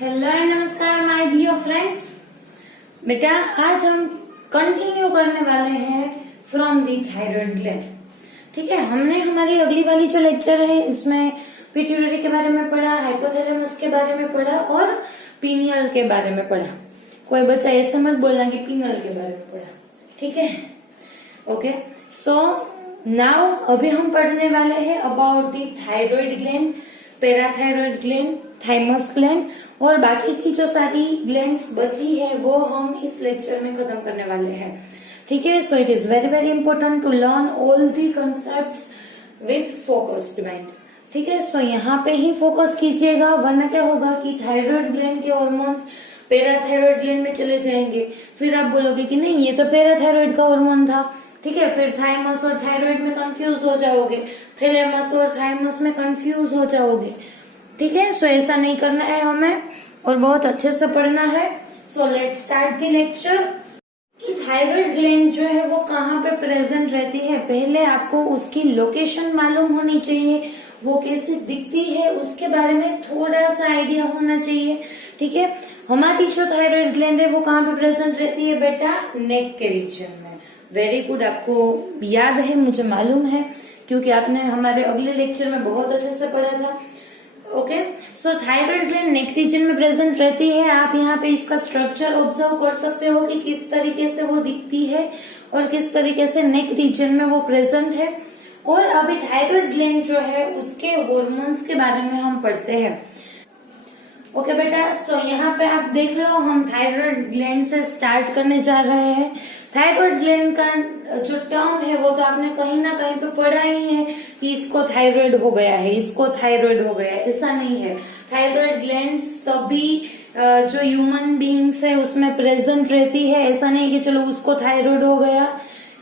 Hello and नमस्कार my dear friends. बेटा आज हम कंटिन्यू करने वाले हैं फ्रॉम दी थायराइड ग्लैंड। ठीक है, हमने हमारी अगली वाली जो लेक्चर है इसमें पिट्यूटरी के बारे में पढ़ा, हाइपोथैलेमस के बारे में पढ़ा और पीनियल के बारे में पढ़ा। कोई बच्चा ऐसा मत बोलना कि पीनियल के बारे में पढ़ा। ठीक है, ओके। सो नाउ अभी हम पढ़ने वाले हैं about the thyroid gland, parathyroid gland, thymus gland और बाकी की जो सारी ग्लैंड्स बची है वो हम इस लेक्चर में खत्म करने वाले हैं। ठीक है, so it is very very important to learn all the concepts with focused mind. ठीक है, सो यहाँ पे ही फोकस कीजिएगा, वरना क्या होगा कि थायराइड ग्लैंड के हार्मोन्स पैराथायराइड ग्लैंड में चले जाएंगे। फिर आप बोलोगे कि नहीं ये तो पैराथायराइड का हार्मोन था। ठीक है, फिर थाइमस और थायराइड में कंफ्यूज हो जाओगे, थैलेमस और थाइमस में कंफ्यूज हो जाओगे। ठीक है, सो ऐसा नहीं करना है हमें और बहुत अच्छे से पढ़ना है। So let's start the lecture. कि थायराइड ग्लैंड जो है वो कहाँ पे प्रेजेंट रहती है, पहले आपको उसकी लोकेशन मालूम होनी चाहिए, वो कैसी दिखती है उसके बारे में थोड़ा सा आइडिया होना चाहिए। ठीक है, हमारी जो थायराइड ग्लैंड है वो कहाँ पे प्रेजेंट रहती है बेटा, नेक के रीजन में। वेरी गुड, आपको याद है, मुझे मालूम है क्योंकि आपने हमारे अगले लेक्चर में बहुत अच्छे से पढ़ा था। ओके, सो थायराइड ग्लैंड नेक रीजन में प्रेजेंट रहती है। आप यहाँ पे इसका स्ट्रक्चर ऑब्जर्व कर सकते हो कि किस तरीके से वो दिखती है और किस तरीके से नेक रीजन में वो प्रेजेंट है। और अभी थायराइड ग्लैंड जो है उसके हॉर्मोन्स के बारे में हम पढ़ते हैं। ओके बेटा, सो यहाँ पे आप देख लो, हम थायराइड ग्लैंड से स्टार्ट करने जा रहे हैं। थायराइड ग्लैंड का जो टर्म है वो तो आपने कहीं ना कहीं पे पढ़ा ही है कि इसको थायराइड हो गया है, इसको थायराइड हो गया है। ऐसा नहीं है, थायराइड ग्लैंड सभी जो ह्यूमन बींग्स है उसमें प्रेजेंट रहती है। ऐसा नहीं कि चलो उसको थायराइड हो गया,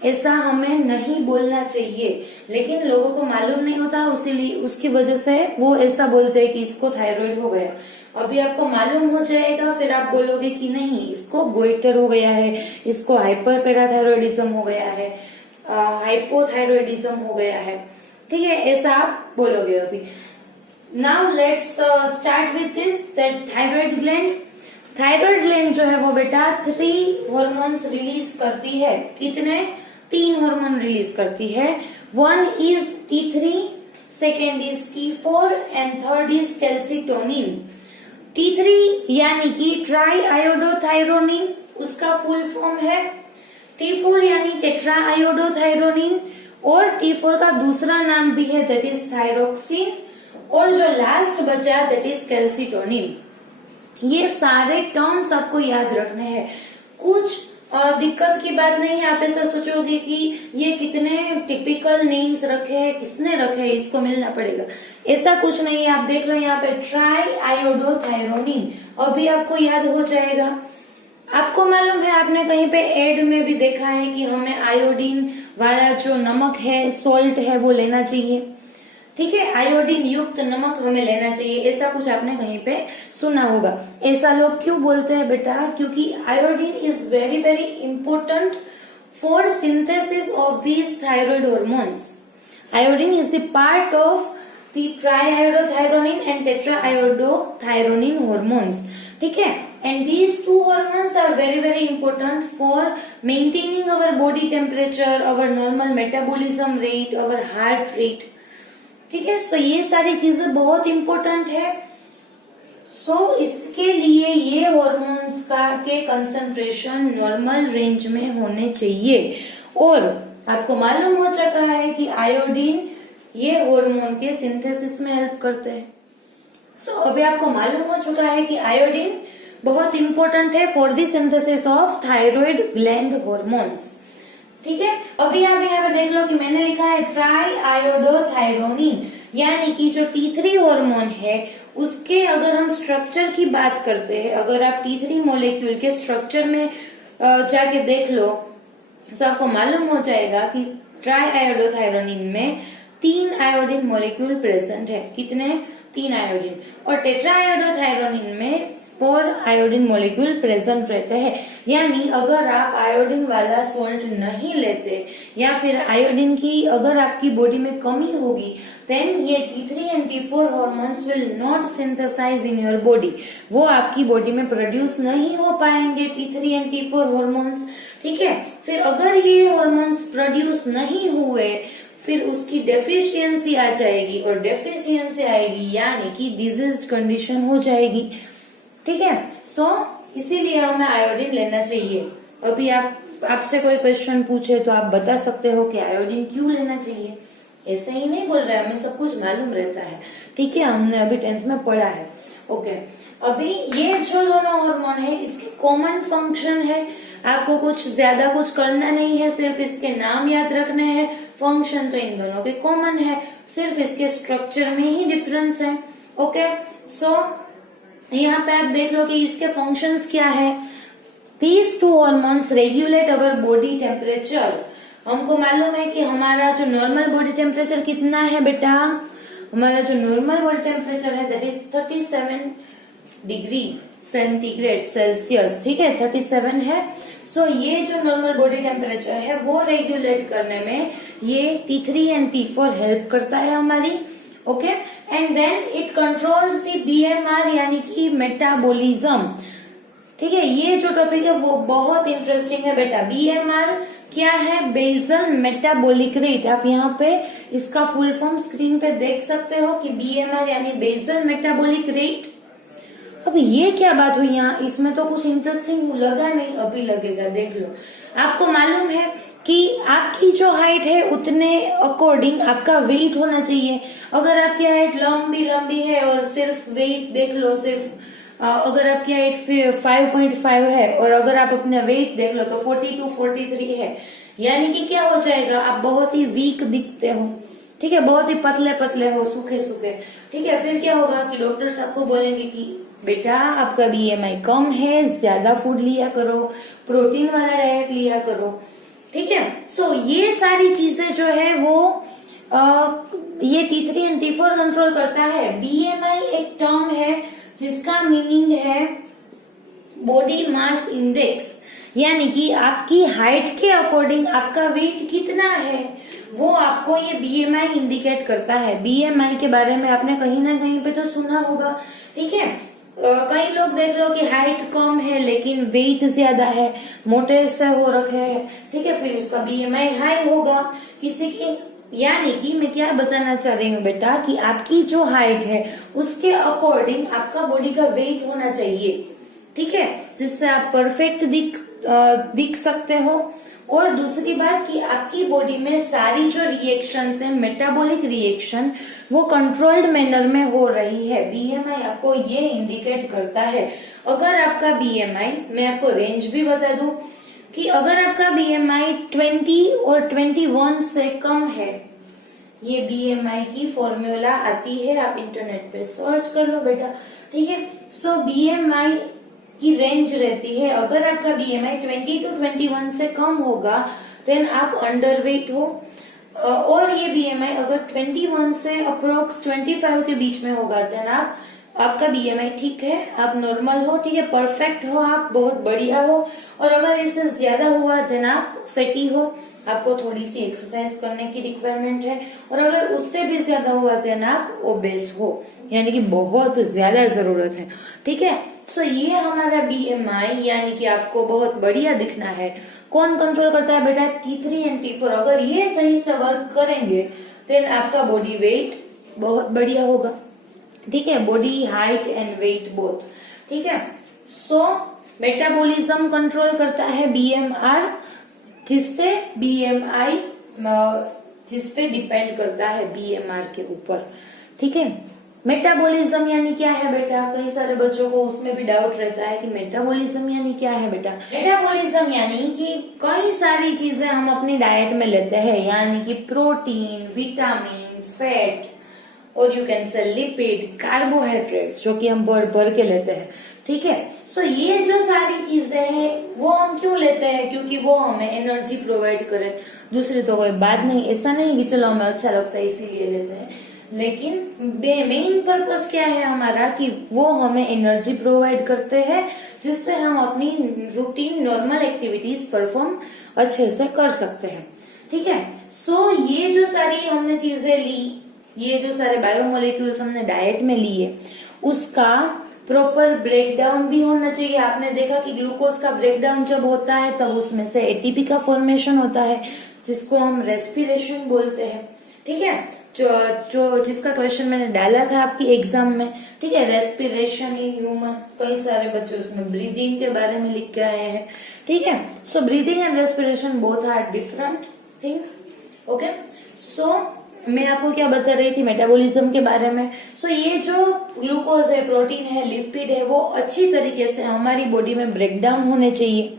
ऐसा हमें नहीं बोलना चाहिए। लेकिन लोगों को मालूम नहीं होता, उसीलिए उसकी वजह से वो ऐसा बोलते हैं कि इसको थायराइड हो गया। अभी आपको मालूम हो जाएगा, फिर आप बोलोगे कि नहीं इसको गोइटर हो गया है, इसको हाइपर पैराथायरॉयडिज्म हो गया है, हाइपोथायरॉयडिज्म हो गया है। ठीक है, ऐसा आप बोलोगे। अभी now let's start with this that thyroid gland. Thyroid gland जो है वो बेटा 3 हॉर्मोन्स रिलीज करती है। कितने? 3 हार्मोन रिलीज करती है। One is T3, second is T4 and third is calcitonin. T3 यानी कि ट्राई आयोडोथायरोनिन, उसका फुल फॉर्म है। T4 यानी टेट्रा आयोडोथायरोनिन और T4 का दूसरा नाम भी है, दैट इज थायरोक्सिन। और जो लास्ट बचा दैट इज कैल्सिटोनिन। ये सारे टर्म्स आपको याद रखने हैं, कुछ दिक्कत की बात नहीं है। आप ऐसा सोचोगे कि ये कितने टिपिकल नेम्स रखे हैं, किसने रखे हैं, इसको मिलना पड़ेगा, ऐसा कुछ नहीं है। आप देख रहे हैं यहाँ पे ट्राई आयोडोथायरोनिन, अभी आपको याद हो जाएगा। आपको मालूम है, आपने कहीं पे एड में भी देखा है कि हमें आयोडीन वाला जो नमक है, सोल्ट है, वो लेना चाहिए। ठीक है, आयोडीन युक्त नमक हमें लेना चाहिए, ऐसा कुछ आपने कहीं पे सुना होगा। ऐसा लोग क्यों बोलते हैं बेटा? क्योंकि iodine is very very important for synthesis of these thyroid hormones. Iodine is the part of the triiodothyronine and tetraiodothyronine hormones. ठीक है, and these 2 hormones are very very important for maintaining our body temperature, our normal metabolism rate, our heart rate. ठीक है, so ये सारी चीजें बहुत important है। सो इसके लिए ये हॉर्मोन्स का के कंसंट्रेशन नॉर्मल रेंज में होने चाहिए। और आपको मालूम हो चुका है कि आयोडीन ये हार्मोन के सिंथेसिस में हेल्प करते हैं। सो अभी आपको मालूम हो चुका है कि आयोडीन बहुत इंपॉर्टेंट है for the synthesis of thyroid gland hormones. ठीक है, अभी आप यहाँ पे देख लो कि मैंने लिखा है ट्राई आयोडोथायरोनिन, यानी कि जो T3 हार्मोन है उसके अगर हम स्ट्रक्चर की बात करते हैं, अगर आप T3 मॉलिक्यूल के स्ट्रक्चर में जाके देख लो तो आपको मालूम हो जाएगा कि ट्राई आयोडोथायरोनिन में 3 आयोडीन मॉलिक्यूल प्रेजेंट है। कितने? 3 आयोडीन। और टेट्रा आयोडोथायरोनिन में 4 आयोडीन मॉलिक्यूल प्रेजेंट रहते हैं। यानी अगर आप आयोडीन वाला सॉल्ट नहीं लेते या फिर आयोडीन की अगर आपकी बॉडी में कमी होगी, then ये T3 and T4 hormones will not synthesize in your body। वो आपकी बॉडी में प्रोड्यूस नहीं हो पाएंगे T3 and T4 hormones। ठीक है, फिर अगर ये hormones प्रोड्यूस नहीं हुए फिर उसकी डेफिशिएंसी आ जाएगी और डेफिशिएंसी आएगी यानी कि डिजीज कंडीशन हो जाएगी। ठीक है, सो इसीलिए हमें आयोडीन लेना चाहिए। अभी आपसे कोई क्वेश्चन पूछे तो आप बता सकते हो कि आयोडीन क्यों लेना चाहिए। ऐसे ही नहीं बोल रहे, हमें सब कुछ मालूम रहता है। ठीक है, हमने अभी 10th में पढ़ा है। ओके, अभी ये जो दोनों हार्मोन है इसके कॉमन फंक्शन है, आपको कुछ ज्यादा कुछ करना नहीं है, सिर्फ इसके नाम याद रखने हैं। फंक्शन तो इन दोनों के कॉमन है, सिर्फ इसके स्ट्रक्चर में ही डिफरेंस है। ओके, सो यहाँ पे आप देख लो कि इसके फंक्शंस क्या है। These two hormones regulate our body temperature. हमको मालूम है कि हमारा जो नॉर्मल बॉडी टेम्परेचर कितना है बेटा, हमारा जो नॉर्मल बॉडी टेम्परेचर है that is 37 degree centigrade Celsius. ठीक है, 37 है। सो ये जो नॉर्मल बॉडी टेम्परेचर है वो रेगुलेट करने में ये T3 एंड T4 हेल्प करता है हमारी। Okay, and then it controls the BMR यानी कि मेटाबॉलिज्म। ठीक है, ये जो टॉपिक है वो बहुत इंटरेस्टिंग है बेटा। BMR क्या है? Basal metabolic rate. आप यहाँ पे इसका फुल फॉर्म स्क्रीन पे देख सकते हो कि BMR यानी बेसल मेटाबॉलिक रेट। अब ये क्या बात हुई यहाँ, इसमें तो कुछ इंटरेस्टिंग लगा नहीं, अभी लगेगा, देख लो। आपको मालूम है कि आपकी जो हाइट है उतने अकॉर्डिंग आपका वेट होना चाहिए। अगर आपकी हाइट लंबी है और सिर्फ वेट देख लो, सिर्फ अगर आपकी हाइट 5.5 है और अगर आप अपना वेट देख लो तो 42-43 है, यानी कि क्या हो जाएगा, आप बहुत ही वीक दिखते हो। ठीक है, बहुत ही पतले हो, सूखे। ठीक है, फिर क्या होगा कि डॉक्टर्स आपको बोलेंगे कि बेटा आपका BMI कम है, ज्यादा फूड लिया करो, प्रोटीन वाला डाइट लिया करो। ठीक है, सो ये सारी चीजें जो है वो ये T3 एंड T4 कंट्रोल करता है। BMI एक टर्म है जिसका मीनिंग है बॉडी मास इंडेक्स, यानी कि आपकी हाइट के अकॉर्डिंग आपका वेट कितना है वो आपको ये BMI इंडिकेट करता है। BMI के बारे में आपने कहीं ना कहीं पे तो सुना होगा। ठीक है, कई लोग देख लो कि हाइट कम है लेकिन वेट ज्यादा है, मोटे से हो रखे हैं। ठीक है, फिर उसका BMI हाई होगा किसी की। यानी कि मैं क्या बताना चाह रही हूँ बेटा कि आपकी जो हाइट है उसके अकॉर्डिंग आपका बॉडी का वेट होना चाहिए। ठीक है, जिससे आप परफेक्ट दिख सकते हो। और दूसरी बात कि आपकी बॉडी में सारी जो रिएक्शंस है, मेटाबॉलिक रिएक्शन, वो कंट्रोल्ड मैनर में हो रही है। BMI आपको ये इंडिकेट करता है। अगर आपका BMI, मैं आपको रेंज भी बता दूं कि अगर आपका BMI 20 और 21 से कम है, ये BMI की फॉर्मूला आती है, आप इंटरनेट पे सर्च कर लो बेटा। ठीक है, सो BMI की रेंज रहती है, अगर आपका BMI 20 to 21 से कम होगा देन आप अंडरवेट हो, और ये BMI अगर 21 से अप्रोक्स 25 के बीच में होगा देन आपका BMI ठीक है, आप नॉर्मल हो। ठीक है, परफेक्ट हो, आप बहुत बढ़िया हो। और अगर इससे ज्यादा हुआ देन आप फैटी हो, आपको थोड़ी सी एक्सरसाइज करने की रिक्वायरमेंट है। और अगर उससे भी ज्यादा हुआ देन आप ओबेस हो, यानी कि बहुत ज्यादा जरूरत है। ठीक है, सो ये हमारा BMI यानी कि आपको बहुत बढ़िया दिखना है। कौन कंट्रोल करता है बेटा? T3 and T4। अगर ये सही से वर्क करेंगे देन आपका बॉडी वेट बहुत बढ़िया होगा। ठीक है, body height and weight both. ठीक है, सो मेटाबॉलिज्म कंट्रोल करता है BMR, जिससे BMI जिसपे डिपेंड करता है BMR के ऊपर। ठीक है, मेटाबॉलिज्म यानी क्या है बेटा? कई सारे बच्चों को उसमें भी डाउट रहता है कि मेटाबॉलिज्म यानी क्या है बेटा। मेटाबॉलिज्म यानी कि कई सारी चीजें हम अपनी डाइट में लेते हैं, यानी कि प्रोटीन, विटामिन, फैट और यू कैन से लिपिड, कार्बोहाइड्रेट्स, जो कि हम भर के लेते हैं। ठीक है, सो ये जो सारी चीजें हैं वो हम क्यों लेते हैं? क्योंकि वो हमें एनर्जी प्रोवाइड करे, दूसरी तो कोई बात नहीं। ऐसा नहीं कि चलो हमें अच्छा लगता है इसीलिए लेते हैं, लेकिन मेन पर्पस क्या है हमारा कि वो हमें एनर्जी प्रोवाइड करते हैं जिससे हम अपनी रूटीन नॉर्मल एक्टिविटीज परफॉर्म अच्छे से कर सकते हैं। ठीक है, सो ये जो सारी हमने चीजें ली, ये जो सारे बायोमोलिक्यूल्स हमने डाइट में लिए, उसका प्रॉपर ब्रेकडाउन भी होना चाहिए। आपने देखा कि ग्लूकोज का ब्रेकडाउन जब होता है तब उसमें से एटीपी का फॉर्मेशन होता है जिसको हम रेस्पिरेशन बोलते हैं। ठीक है, जो जिसका क्वेश्चन मैंने डाला था आपकी एग्जाम में। ठीक है, रेस्पिरेशन इन ह्यूमन, कई सारे बच्चे उसमें ब्रीदिंग के बारे में लिख के आए हैं। ठीक है, so breathing and respiration both are different things. Okay, so मैं आपको क्या बता रही थी मेटाबॉलिज्म के बारे में। सो ये जो ग्लूकोज है, प्रोटीन है, लिपिड है, वो अच्छी तरीके से हमारी बॉडी में ब्रेकडाउन होने चाहिए।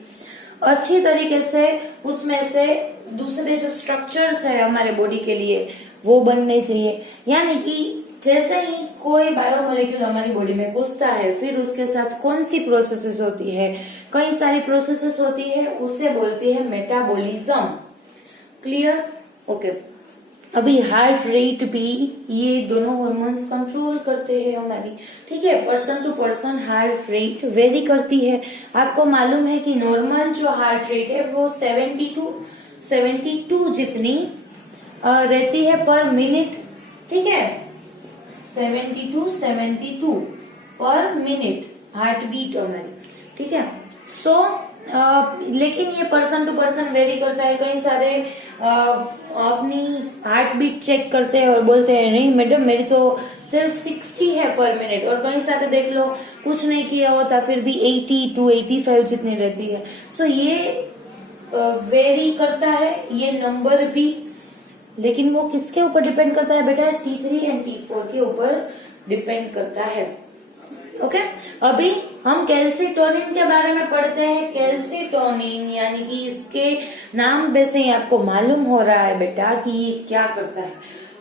अच्छी तरीके से उसमें से दूसरे जो स्ट्रक्चर्स है हमारे बॉडी के लिए वो बनने चाहिए। यानी कि जैसे ही कोई बायोमोलिक्यूल हमारी बॉडी में घुसता है फिर उसके साथ कौन सी प्रोसेसेस होती है, कई सारी प्रोसेसेस होती है, उसे बोलती है मेटाबॉलिज्म। क्लियर? ओके, अभी हार्ट रेट भी ये दोनों हार्मोन्स कंट्रोल करते हैं हमारी। ठीक है, person to person heart rate vary करती है। आपको मालूम है कि नॉर्मल जो हार्ट रेट है वो 72 जितनी रहती है पर मिनट। ठीक है, 72 पर मिनट हार्ट बीट हमारी। ठीक है, सो लेकिन ये पर्सन टू पर्सन वेरी करता है। कई सारे अपनी हार्ट बीट चेक करते हैं और बोलते हैं नहीं मैडम मेरी तो सिर्फ 60 है पर मिनट, और कई सारे देख लो कुछ नहीं किया होता फिर भी 80 to 85 जितनी रहती है। सो ये वेरी करता है ये नंबर भी, लेकिन वो किसके ऊपर डिपेंड करता है बेटा? T3 एंड T4 के ऊपर डिपेंड करता है। ओके, अभी हम कैल्सीटोनिन के बारे में पढ़ते हैं। कैल्सीटोनिन यानी कि इसके नाम पे से ही आपको मालूम हो रहा है बेटा कि ये क्या करता है।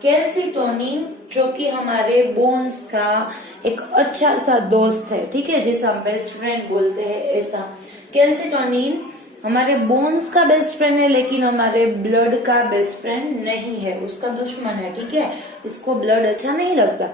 कैल्सीटोनिन जो कि हमारे बोन्स का एक अच्छा सा दोस्त है। ठीक है, जिसे हम बेस्ट फ्रेंड बोलते हैं, ऐसा कैल्सीटोनिन हमारे बोन्स का बेस्ट फ्रेंड है लेकिन हमारे ब्लड का बेस्ट फ्रेंड नहीं है, उसका दुश्मन है। ठीक है, इसको ब्लड अच्छा नहीं लगता।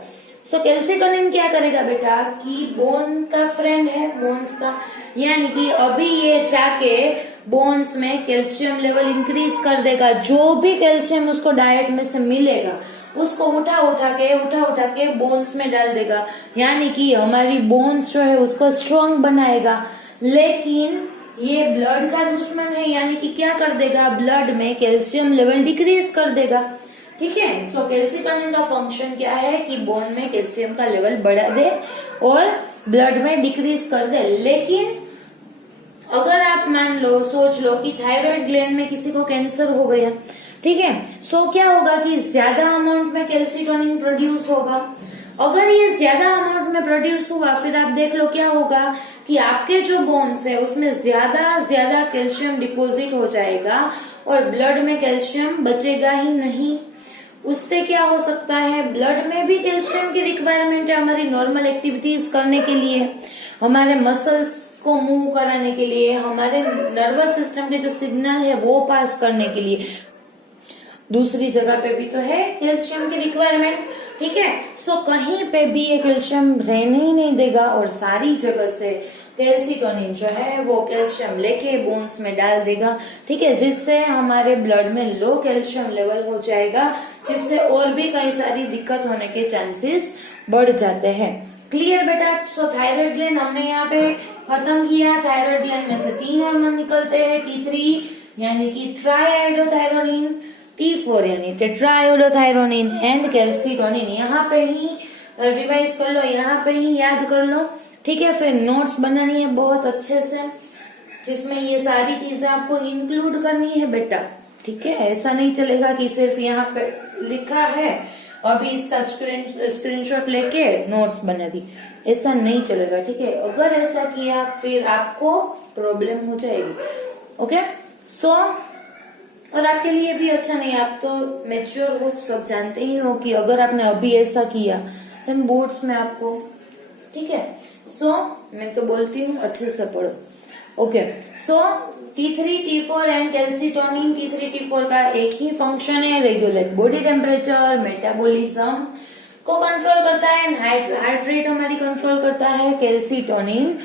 सो कैल्सीटोनिन क्या करेगा बेटा कि बोन का फ्रेंड है, बोन्स का, यानी कि अभी ये जाके बोन्स में कैल्शियम लेवल इंक्रीज कर देगा। जो भी कैल्शियम उसको डाइट में से मिलेगा उसको उठा के बोन्स में डाल देगा, यानी कि हमारी बोन्स जो है उसको स्ट्रांग बनाएगा। लेकिन ये ब्लड का दुश्मन है, यानी कि क्या कर देगा? ब्लड में कैल्शियम लेवल डिक्रीज कर देगा। ठीक है, सो कैल्सीटोनिन का फंक्शन क्या है कि बोन में कैल्शियम का लेवल बढ़ा दे और ब्लड में डिक्रीज कर दे। लेकिन अगर आप मान लो, सोच लो कि थायराइड ग्लैंड में किसी को कैंसर हो गया, ठीक है, सो क्या होगा कि ज्यादा अमाउंट में कैल्सीटोनिन प्रोड्यूस होगा। अगर ये ज्यादा अमाउंट में प्रोड्यूस हुआ फिर आप देख लो क्या होगा कि आपके जो बोन्स है उसमें ज्यादा कैल्शियम डिपोजिट हो जाएगा और ब्लड में कैल्शियम बचेगा ही नहीं। उससे क्या हो सकता है? ब्लड में भी कैल्शियम की रिक्वायरमेंट है हमारी नॉर्मल एक्टिविटीज करने के लिए, हमारे मसल्स को मूव कराने के लिए, हमारे नर्वस सिस्टम के जो सिग्नल है वो पास करने के लिए। दूसरी जगह पे भी तो है कैल्शियम की रिक्वायरमेंट। ठीक है, सो कहीं पे भी ये कैल्शियम रहने ही नहीं देगा और सारी जगह से कैल्सीटोनिन जो है वो कैल्शियम लेके बोन्स में डाल देगा। ठीक है, जिससे हमारे ब्लड में लो कैल्शियम लेवल हो जाएगा, जिससे और भी कई सारी दिक्कत होने के चांसेस बढ़ जाते हैं। क्लियर बेटा? सो थायराइड ग्लैंड हमने यहाँ पे खत्म किया। थायराइड ग्लैंड में से 3 हार्मोन निकलते हैं, T3 यानी कि ट्राईआयोडोथायरोनिन, T4 यानी टेट्राआयोडोथायरोनिन एंड कैल्सीटोनिन। यहाँ पे ही रिवाइज कर लो, यहाँ पे ही याद कर लो। ठीक है, फिर नोट्स बनानी है बहुत अच्छे से जिसमें ये सारी चीजें आपको इंक्लूड करनी है बेटा। ठीक है, ऐसा नहीं चलेगा कि सिर्फ यहाँ पे लिखा है अभी इसका स्क्रीनशॉट लेके नोट्स बना दी, ऐसा नहीं चलेगा। ठीक है, अगर ऐसा किया फिर आपको प्रॉब्लम हो जाएगी। ओके, सो और आपके लिए भी अच्छा नहीं। आप तो मैच्योर हो, सब जानते ही हो कि अगर आपने अभी ऐसा किया देन बोर्ड्स में आपको, ठीक है, सो मैं तो बोलती हूँ अच्छे से पढ़ो। Okay, so T3, T4 and calcitonin, T3, T4 का एक ही फंक्शन है, रेगुलेट बॉडी टेम्परेचर, मेटाबॉलिज्म, को कंट्रोल करता है, हार्ट रेट हमारी कंट्रोल करता है। कैल्सिटोनिन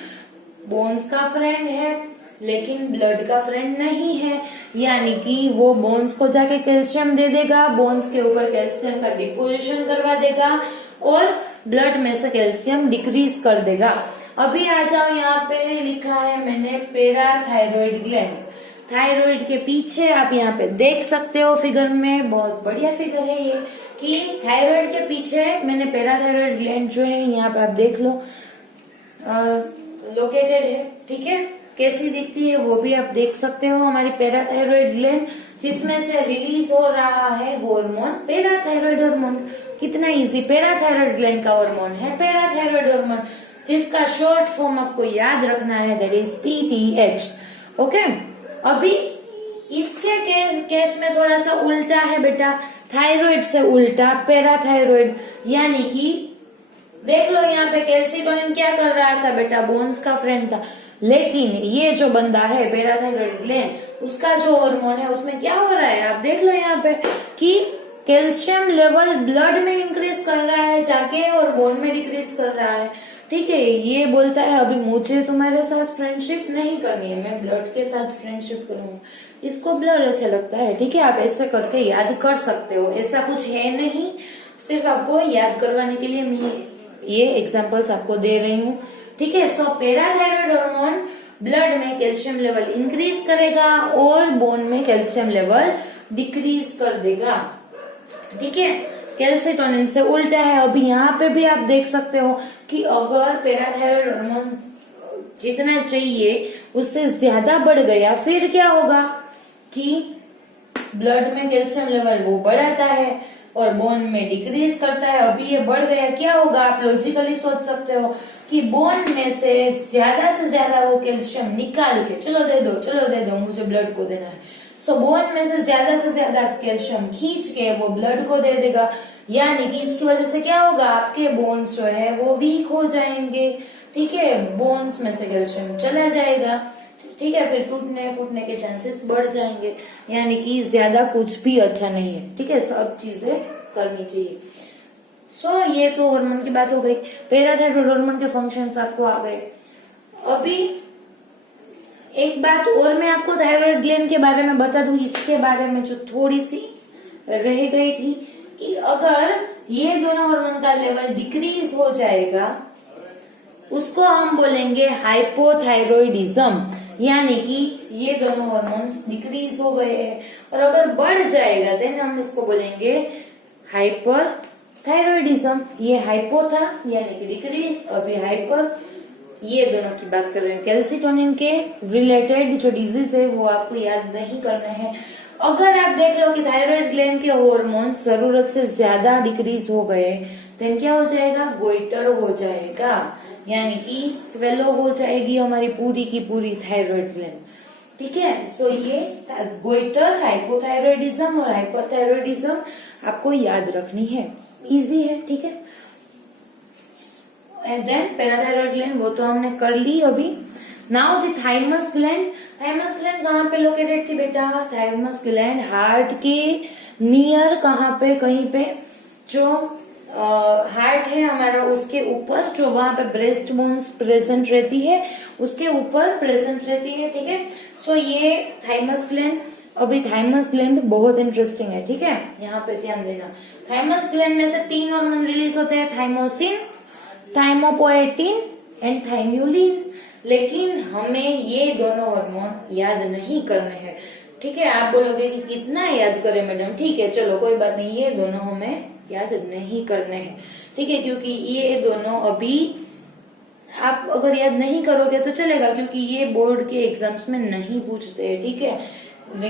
बोन्स का फ्रेंड है लेकिन ब्लड का फ्रेंड नहीं है, यानी कि वो बोन्स को जाके कैल्शियम दे देगा, बोन्स के ऊपर कैल्शियम का डिपोजिशन करवा देगा और ब्लड में से कैल्शियम डिक्रीज कर देगा। अभी आ जाओ, यहाँ पे लिखा है मैंने पैराथायरॉइड ग्लैंड। थायराइड के पीछे आप यहाँ पे देख सकते हो फिगर में, बहुत बढ़िया फिगर है ये, कि थायराइड के पीछे मैंने पैराथायरॉइड ग्लैंड जो है यहाँ पे आप देख लो लोकेटेड है। ठीक है, कैसी दिखती है वो भी आप देख सकते हो, हमारी पैराथायरॉइड ग्लैंड, जिसमें से रिलीज हो रहा है हार्मोन पैराथायरॉइड हार्मोन। कितना इजी, पैराथायरॉइड ग्लैंड का हार्मोन है पैराथायरॉइड हार्मोन, जिसका शॉर्ट फॉर्म आपको याद रखना है, दैट इज PTH। ओके, अभी इसके केस में थोड़ा सा उल्टा है बेटा, थायराइड से उल्टा पैराथायरॉइड, यानी कि देख लो यहाँ पे कैल्सिटोनिन क्या कर रहा था बेटा, बोन्स का फ्रेंड था, लेकिन ये जो बंदा है पैराथायरॉइड ग्लैंड, उसका जो हार्मोन है उसमें क्या हो रहा है, आप देख लो यहाँ पे कि कैल्शियम लेवल ब्लड में इंक्रीज कर रहा है जाके और बोन में डिक्रीज कर रहा है। ठीक है, ये बोलता है अभी मुझे तुम्हारे साथ फ्रेंडशिप नहीं करनी है, मैं ब्लड के साथ फ्रेंडशिप करूंगा, इसको ब्लड अच्छा लगता है। ठीक है, आप ऐसा करके याद कर सकते हो, ऐसा कुछ है नहीं, सिर्फ आपको याद करवाने के लिए मैं ये एग्जांपल्स आपको दे रही हूँ। ठीक है, सो पैराथायरॉइड हार्मोन ब्लड में कैल्शियम लेवल इंक्रीज करेगा और बोन में कैल्शियम लेवल डिक्रीज कर देगा। ठीक है, कैल्सिटोनिन से उल्टा है। अभी यहाँ पे भी आप देख सकते हो कि अगर पैराथायरॉइड हार्मोन जितना चाहिए उससे ज्यादा बढ़ गया, फिर क्या होगा कि ब्लड में कैल्शियम लेवल वो बढ़ाता है और बोन में डिक्रीज करता है। अभी ये बढ़ गया, क्या होगा, आप लॉजिकली सोच सकते हो कि बोन में से ज्यादा वो कैल्शियम निकाल के, चलो दे दो मुझे ब्लड को देना है, सो बोन में से ज्यादा कैल्शियम खींच के वो ब्लड को दे देगा, यानी कि इसकी वजह से क्या होगा, आपके बोन्स जो है वो वीक हो जाएंगे। ठीक है, बोन्स में से कैल्शियम चला जाएगा। ठीक है, फिर टूटने फूटने के चांसेस बढ़ जाएंगे, यानी कि ज्यादा कुछ भी अच्छा नहीं है। ठीक है, सब चीजें करनी चाहिए। सो ये तो हार्मोन की बात हो गई, पैराथायरॉइड हार्मोन के फंक्शंस आपको आ गए। अभी एक बात और मैं आपको थायराइड ग्लैंड के बारे में बता दूं, इसके बारे में जो थोड़ी सी रह गई थी, कि अगर ये दोनों हार्मोन का लेवल डिक्रीज हो जाएगा उसको हम बोलेंगे हाइपोथायरॉइडिज्म, यानी कि ये दोनों हार्मोन्स डिक्रीज हो गए हैं। और अगर बढ़ जाएगा देन हम इसको बोलेंगे हाइपर थायरॉइडिज्म। ये हाइपो था यानी कि डिक्रीज, अभी हाइपर, ये दोनों की बात कर रहे हैं। कैल्सिटोनिन के रिलेटेड जो डिजीज है वो आपको याद नहीं करना है। अगर आप देख लो कि थायराइड ग्लैंड के हार्मोन्स जरूरत से ज्यादा डिक्रीज हो गए तो क्या हो जाएगा, गोइटर हो जाएगा, यानी कि स्वेलो हो जाएगी हमारी पूरी की पूरी थायराइड ग्लैंड। ठीक है, सो ये गोइटर, हाइपोथायरॉइडिज्म और हाइपरथायरॉइडिज्म आपको याद रखनी है, इजी है। ठीक है, एंड देन पैराथायरॉइड ग्लैंड वो तो हमने कर ली। अभी now the thymus gland. Thymus gland कहाँ पे लोकेटेड थी बेटा, थाइमस ग्लैंड हार्ट के नियर, कहाँ पे, कहीं पे जो हार्ट है हमारा उसके ऊपर, जो वहां पे ब्रेस्ट बोन्स प्रेजेंट रहती है उसके ऊपर प्रेजेंट रहती है। ठीक है, सो ये थाइमस ग्लैंड। अभी थाइमस ग्लैंड बहुत इंटरेस्टिंग है। ठीक है, यहाँ पे ध्यान देना, थाइमस ग्लैंड में से 3 हार्मोन रिलीज होते हैं, थाइमोसिन, थाइमोपोएटिन एंड थाइम्यूलिन, लेकिन हमें ये दोनों हार्मोन याद नहीं करने हैं। ठीक है, आप बोलोगे कि कितना याद करें मैडम, ठीक है चलो कोई बात नहीं, ये दोनों हमें याद नहीं करने हैं। ठीक है, क्योंकि ये दोनों अभी आप अगर याद नहीं करोगे तो चलेगा, क्योंकि ये बोर्ड के एग्जाम्स में नहीं पूछते हैं। ठीक है,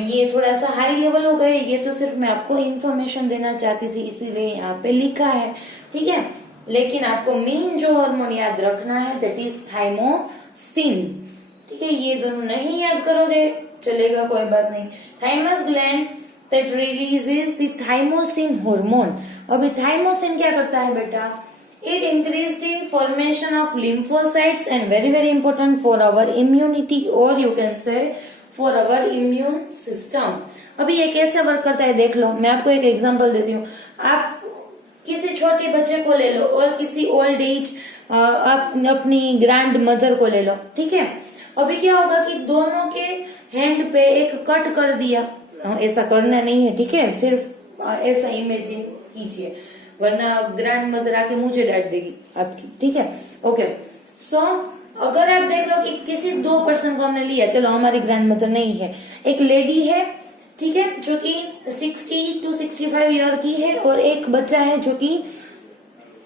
ये थोड़ा सा हाई लेवल हो गए, ये तो सिर्फ मैं आपको इन्फॉर्मेशन देना चाहती थी इसीलिए यहाँ पे लिखा है। ठीक है, लेकिन आपको मेन जो हार्मोन याद रखना है दैट इज थाइमोसिन। ठीक है, ये दोनों नहीं याद करोगे चलेगा, कोई बात नहीं। Thymus gland that releases the thymosin hormone. अभी थाइमोसिन क्या करता है बेटा, it increase the formation of lymphocytes and very very important for our immunity, और you can say for our immune system. अभी ये कैसे वर्क करता है देख लो, मैं आपको एक एग्जांपल देती हूँ। आप किसी छोटे बच्चे को ले लो और किसी ओल्ड एज अपनी ग्रैंड मदर को ले लो, ठीक है। अभी क्या होगा कि दोनों के हैंड पे एक कट कर दिया, ऐसा करना नहीं है, ठीक है, सिर्फ ऐसा इमेजिन कीजिए, वरना ग्रैंड मदर आके मुझे डांट देगी आपकी, ठीक है। ओके, सो अगर आप देख लो कि किसी 2 पर्सन को हमने लिया, चलो हमारी ग्रैंड मदर नहीं है, एक लेडी है, ठीक है, जो कि 60 to 65 ईयर की है, और एक बच्चा है जो कि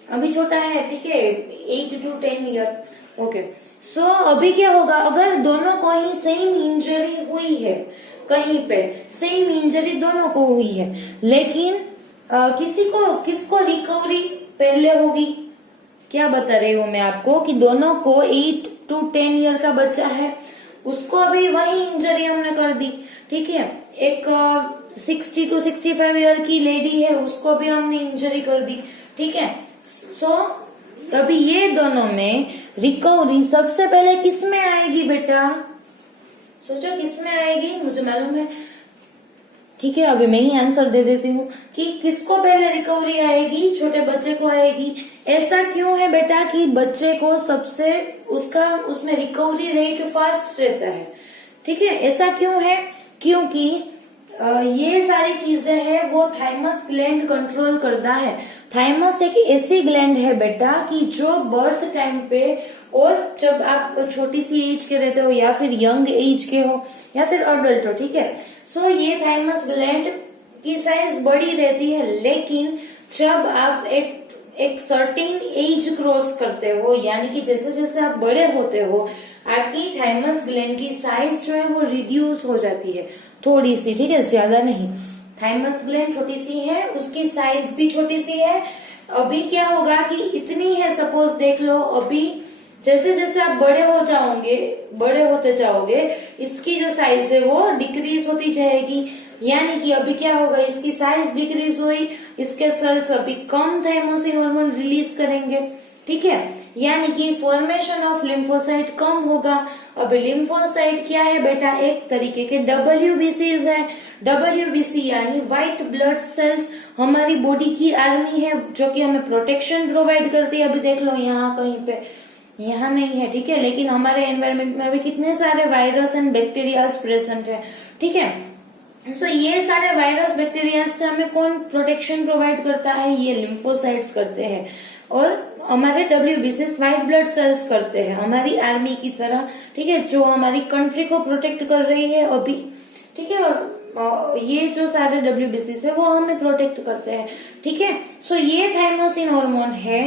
अभी छोटा है, ठीक है, 8 to 10 ईयर। ओके, सो अभी क्या होगा, अगर दोनों को ही सेम इंजरी हुई है, कहीं पे सेम इंजरी दोनों को हुई है, लेकिन किसको रिकवरी पहले होगी, क्या बता रही हूं मैं आपको कि दोनों को 8 to 10 ईयर का बच्चा है, उसको अभी वही इंजरी हमने कर दी, ठीक है। एक 60 to 65 ईयर की लेडी है, उसको भी हमने इंजरी कर दी, ठीक है। सो अभी ये दोनों में रिकवरी सबसे पहले किस में आएगी बेटा, सोचो किस में आएगी, मुझे मालूम है, ठीक है। अभी मैं ही आंसर दे देती हूँ कि किसको पहले रिकवरी आएगी, छोटे बच्चे को आएगी। ऐसा क्यों है बेटा कि बच्चे को सबसे उसमें रिकवरी रेट फास्ट रहता है, ठीक है। ऐसा क्यों है, क्योंकि ये सारी चीजें हैं वो थाइमस ग्लैंड कंट्रोल करता है। थाइमस एक ऐसी ग्लैंड है बेटा कि जो बर्थ टाइम पे और जब आप छोटी सी एज के रहते हो या फिर यंग एज के हो या फिर अडल्ट हो, ठीक है, सो ये थाइमस ग्लैंड की साइज बड़ी रहती है, लेकिन जब आप एक सर्टेन एज क्रॉस करते हो, यानी कि जैसे जैसे आप बड़े होते हो, आपकी थाइमस ग्लैंड की साइज जो है वो रिड्यूस हो जाती है थोड़ी सी, ठीक है, ज्यादा नहीं। थाइमस ग्लैंड छोटी सी है, उसकी साइज भी छोटी सी है। अभी क्या होगा कि इतनी है, सपोज देख लो, अभी जैसे जैसे आप बड़े होते जाओगे, इसकी जो साइज है वो डिक्रीज होती जाएगी, यानी कि अभी क्या होगा, इसकी साइज डिक्रीज हुई, इसके सेल्स अभी कम थाइमोसिन हार्मोन रिलीज करेंगे, ठीक है, यानी कि फॉर्मेशन ऑफ लिम्फोसाइट कम होगा। अभी लिम्फोसाइट क्या है बेटा, एक तरीके के WBCs है। WBC यानी व्हाइट ब्लड सेल्स हमारी बॉडी की आर्मी है, जो कि हमें प्रोटेक्शन प्रोवाइड करती है। अभी देख लो यहाँ कहीं पे, यहाँ नहीं है, ठीक है, लेकिन हमारे एनवायरमेंट में अभी कितने सारे वायरस एंड बैक्टीरियाज प्रेजेंट है, ठीक है। सो ये सारे वायरस बैक्टीरिया से हमें कौन प्रोटेक्शन प्रोवाइड करता है, ये लिम्फोसाइट्स करते हैं, और हमारे WBCs व्हाइट ब्लड सेल्स करते हैं, हमारी आर्मी की तरह, ठीक है, जो हमारी कंट्री को प्रोटेक्ट कर रही है अभी, ठीक है। और ये जो सारे WBCs है वो हमें प्रोटेक्ट करते हैं, ठीक है। सो ये थाइमोसिन हार्मोन है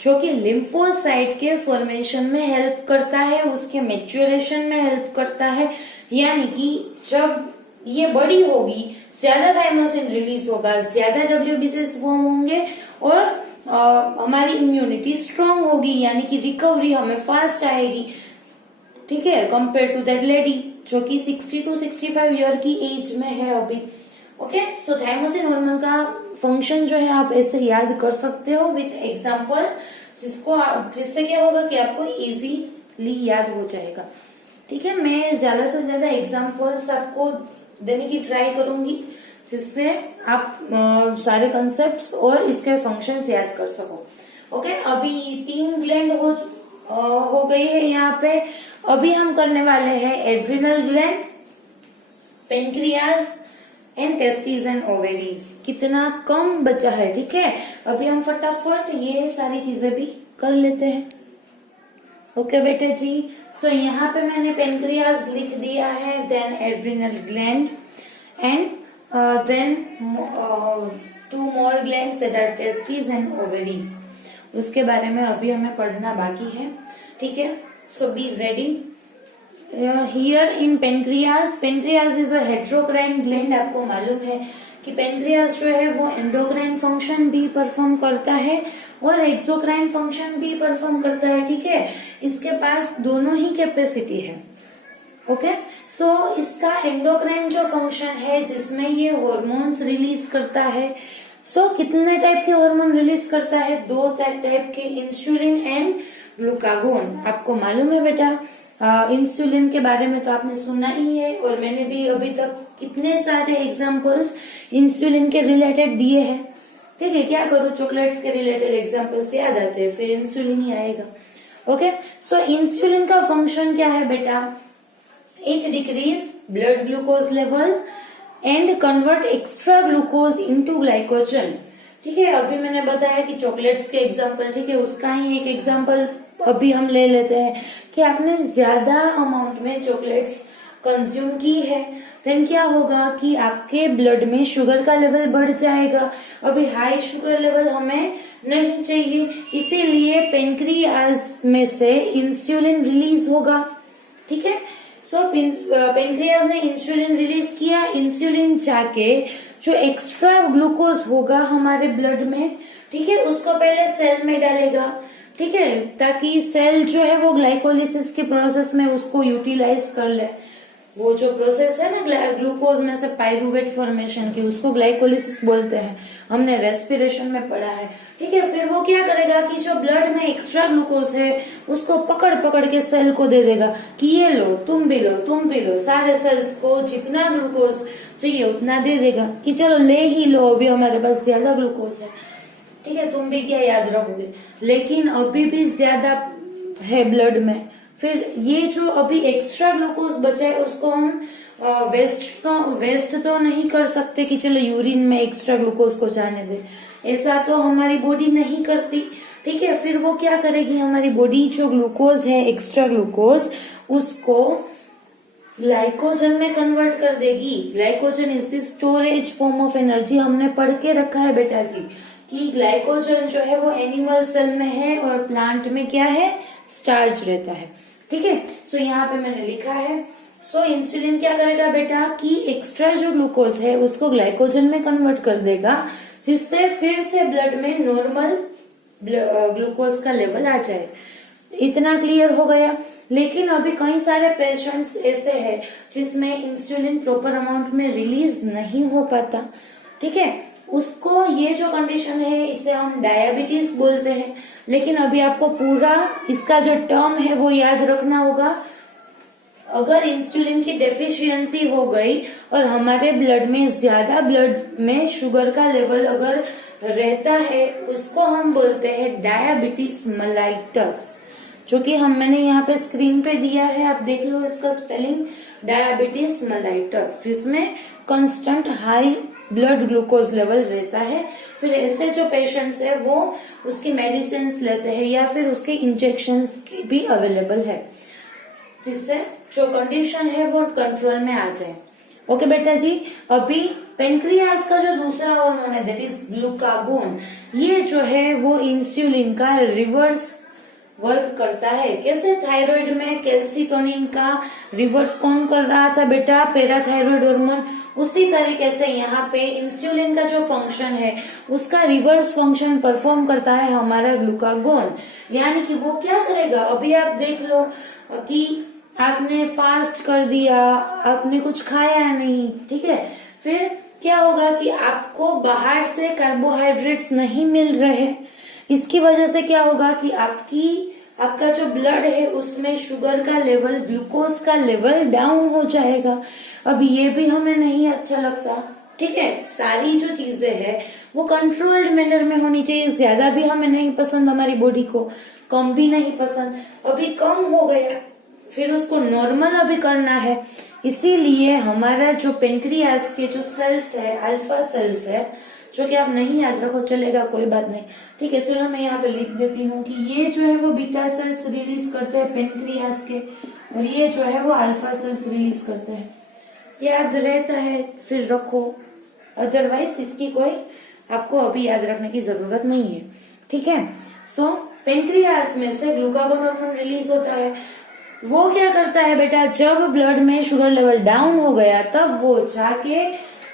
जो कि लिम्फोसाइट के फॉर्मेशन में हेल्प करता है, उसके मैच्योरेशन में हेल्प करता है, यानी कि जब ये बड़ी होगी, ज्यादा थाइमोसिन रिलीज होगा, ज्यादा WBCs फॉर्म होंगे, और हमारी इम्यूनिटी स्ट्रांग होगी, यानी कि रिकवरी हमें फास्ट आएगी, ठीक है, कंपेयर टू दैट लेडी जो कि 60 to 65 ईयर की एज में है अभी। ओके, सो थाइमोसिन हार्मोन का फंक्शन जो है आप ऐसे याद कर सकते हो विथ एग्जांपल, जिससे क्या होगा कि आपको इजीली याद हो जाएगा, ठीक है। मैं ज्यादा से ज्यादा एग्जांपल्स आपको देने की ट्राई करूंगी, जिससे आप सारे कंसेप्ट्स और इसके फंक्शंस याद कर सको। ओके, अभी 3 ग्लैंड हो गई है यहाँ पे। अभी हम करने वाले हैं adrenal gland, pancreas and testis and ovaries. कितना कम बचा है, ठीक है। अभी हम फटाफट ये सारी चीजें भी कर लेते हैं। ओके बेटे जी, सो यहाँ पे मैंने पेनक्रियाज लिख दिया है, then adrenal gland and then 2 more glands that are testes and ovaries. उसके बारे में अभी हमें पढ़ना बाकी है, ठीक है। So be ready. Here in pancreas is a heterocrine gland. आपको मालूम है कि पेनक्रियाज जो है वो एंडोक्राइन फंक्शन भी परफॉर्म करता है और एक्सोक्राइन फंक्शन भी परफॉर्म करता है, ठीक है। इसके पास दोनों ही कैपेसिटी है। ओके, सो इसका एंडोक्राइन जो फंक्शन है जिसमें ये हार्मोन्स रिलीज करता है, सो कितने टाइप के हार्मोन रिलीज करता है, 2 टाइप के, इंसुलिन एंड ग्लूकागोन। आपको मालूम है बेटा, इंसुलिन के बारे में तो आपने सुना ही है, और मैंने भी अभी तक कितने सारे एग्जांपल्स इंसुलिन के रिलेटेड दिए हैं, ठीक है, क्या करूँ, चॉकलेट्स के रिलेटेड एग्जांपल्स याद आते हैं, फिर इंसुलिन ही आएगा। ओके, सो इंसुलिन का फंक्शन क्या है बेटा, it decrease blood glucose level and convert extra glucose into glycogen. ठीक है, अभी मैंने बताया कि चॉकलेट्स के एग्जांपल, ठीक है, उसका ही एक एग्जांपल अभी हम ले लेते हैं कि आपने ज्यादा अमाउंट में चॉकलेट्स कंज्यूम की है, देन क्या होगा कि आपके ब्लड में शुगर का लेवल बढ़ जाएगा। अभी हाई शुगर लेवल हमें नहीं चाहिए, इसीलिए पेनक्रियाज में से इंसुलिन रिलीज होगा। ठीक है, सो पेनक्रियाज ने इंसुलिन रिलीज किया, इंसुलिन जाके जो एक्स्ट्रा ग्लूकोज होगा हमारे ब्लड में, ठीक है, उसको पहले सेल में डालेगा। ठीक है, ताकि सेल जो है वो ग्लाइकोलिसिस के प्रोसेस में उसको यूटिलाइज कर ले। वो जो प्रोसेस है ना ग्लूकोज में से पाइरूवेट फॉर्मेशन की, उसको ग्लाइकोलिसिस बोलते हैं, हमने रेस्पिरेशन में पढ़ा है। ठीक है, फिर वो क्या करेगा कि जो ब्लड में एक्स्ट्रा ग्लूकोज है उसको पकड़ पकड़ के सेल को दे देगा कि ये लो, तुम भी लो, तुम भी लो। सारे सेल्स को जितना ग्लूकोज चाहिए उतना दे देगा कि चलो ले ही लो, अभी हमारे पास ज्यादा ग्लूकोज है। ठीक है, तुम भी क्या याद रखोगे, लेकिन अभी भी ज्यादा है ब्लड में। फिर ये जो अभी एक्स्ट्रा ग्लूकोज बचा है उसको हम वेस्ट तो नहीं कर सकते कि चलो यूरिन में एक्स्ट्रा ग्लूकोज को जाने दे, ऐसा तो हमारी बॉडी नहीं करती। ठीक है, फिर वो क्या करेगी, हमारी बॉडी जो ग्लूकोज है एक्स्ट्रा ग्लूकोज उसको ग्लाइकोजन में कन्वर्ट कर देगी। Glycogen is the storage form of energy, हमने पढ़ के रखा है बेटा जी कि ग्लाइकोजन जो है वो एनिमल सेल में है और प्लांट में क्या है, स्टार्च रहता है। ठीक है, सो यहाँ पे मैंने लिखा है, सो इंसुलिन क्या करेगा बेटा कि एक्स्ट्रा जो ग्लूकोज है उसको ग्लाइकोजन में कन्वर्ट कर देगा, जिससे फिर से ब्लड में नॉर्मल ग्लूकोज का लेवल आ जाए। इतना क्लियर हो गया। लेकिन अभी कई सारे पेशेंट्स ऐसे हैं जिसमें इंसुलिन प्रॉपर अमाउंट में रिलीज नहीं हो पाता। ठीक है, उसको ये जो कंडीशन है इसे हम डायबिटीज बोलते हैं। लेकिन अभी आपको पूरा इसका जो टर्म है वो याद रखना होगा। अगर इंसुलिन की डेफिशिएंसी हो गई और हमारे ब्लड में ज्यादा ब्लड में शुगर का लेवल अगर रहता है उसको हम बोलते हैं डायबिटीज मेलाइटस, जो कि मैंने यहाँ पे स्क्रीन पे दिया है, आप देख लो इसका स्पेलिंग, डायबिटीज मेलाइटस, जिसमें constant high blood glucose level रहता है। फिर ऐसे जो पेशेंट्स है वो उसकी मेडिसिन लेते हैं या फिर उसके इंजेक्शंस भी अवेलेबल है, जिससे जो कंडीशन है वो कंट्रोल में आ जाए। ओके बेटा जी, अभी पेनक्रियाज का जो दूसरा हार्मोन है दैट इज ग्लूकागोन, ये जो है वो इंसुलिन का रिवर्स वर्क करता है। कैसे, थायराइड में कैल्सिटोनिन का रिवर्स कौन कर रहा था बेटा, पैराथायराइड हार्मोन, उसी तरीके से यहाँ पे इंसुलिन का जो फंक्शन है उसका रिवर्स फंक्शन परफॉर्म करता है हमारा ग्लूकागोन। यानी कि वो क्या करेगा, अभी आप देख लो कि आपने फास्ट कर दिया, आपने कुछ खाया नहीं, ठीक है, फिर क्या होगा कि आपको बाहर से कार्बोहाइड्रेट्स नहीं मिल रहे, इसकी वजह से क्या होगा कि आपका जो ब्लड है उसमें शुगर का लेवल, ग्लूकोज का लेवल डाउन हो जाएगा। अब ये भी हमें नहीं अच्छा लगता। ठीक है, सारी जो चीजें हैं वो कंट्रोल्ड मैनर में होनी चाहिए। ज्यादा भी हमें नहीं पसंद हमारी बॉडी को, कम भी नहीं पसंद। अभी कम हो गया फिर उसको नॉर्मल अभी करना है, इसीलिए हमारा जो पेनक्रियाज के जो सेल्स है, अल्फा सेल्स है, जो कि आप नहीं याद रखो चलेगा, कोई बात नहीं। ठीक है, चलो मैं यहाँ पे लिख देती हूँ कि ये जो है वो बीटा सेल्स रिलीज करते हैं पेनक्रियाज के, और ये जो है वो अल्फा सेल्स रिलीज करते हैं। याद रहता है फिर रखो, अदरवाइज इसकी कोई आपको अभी याद रखने की जरूरत नहीं है। ठीक है, सो पेनक्रियाज में से ग्लूकागोन हार्मोन रिलीज होता है। वो क्या करता है बेटा, जब ब्लड में शुगर लेवल डाउन हो गया तब वो जाके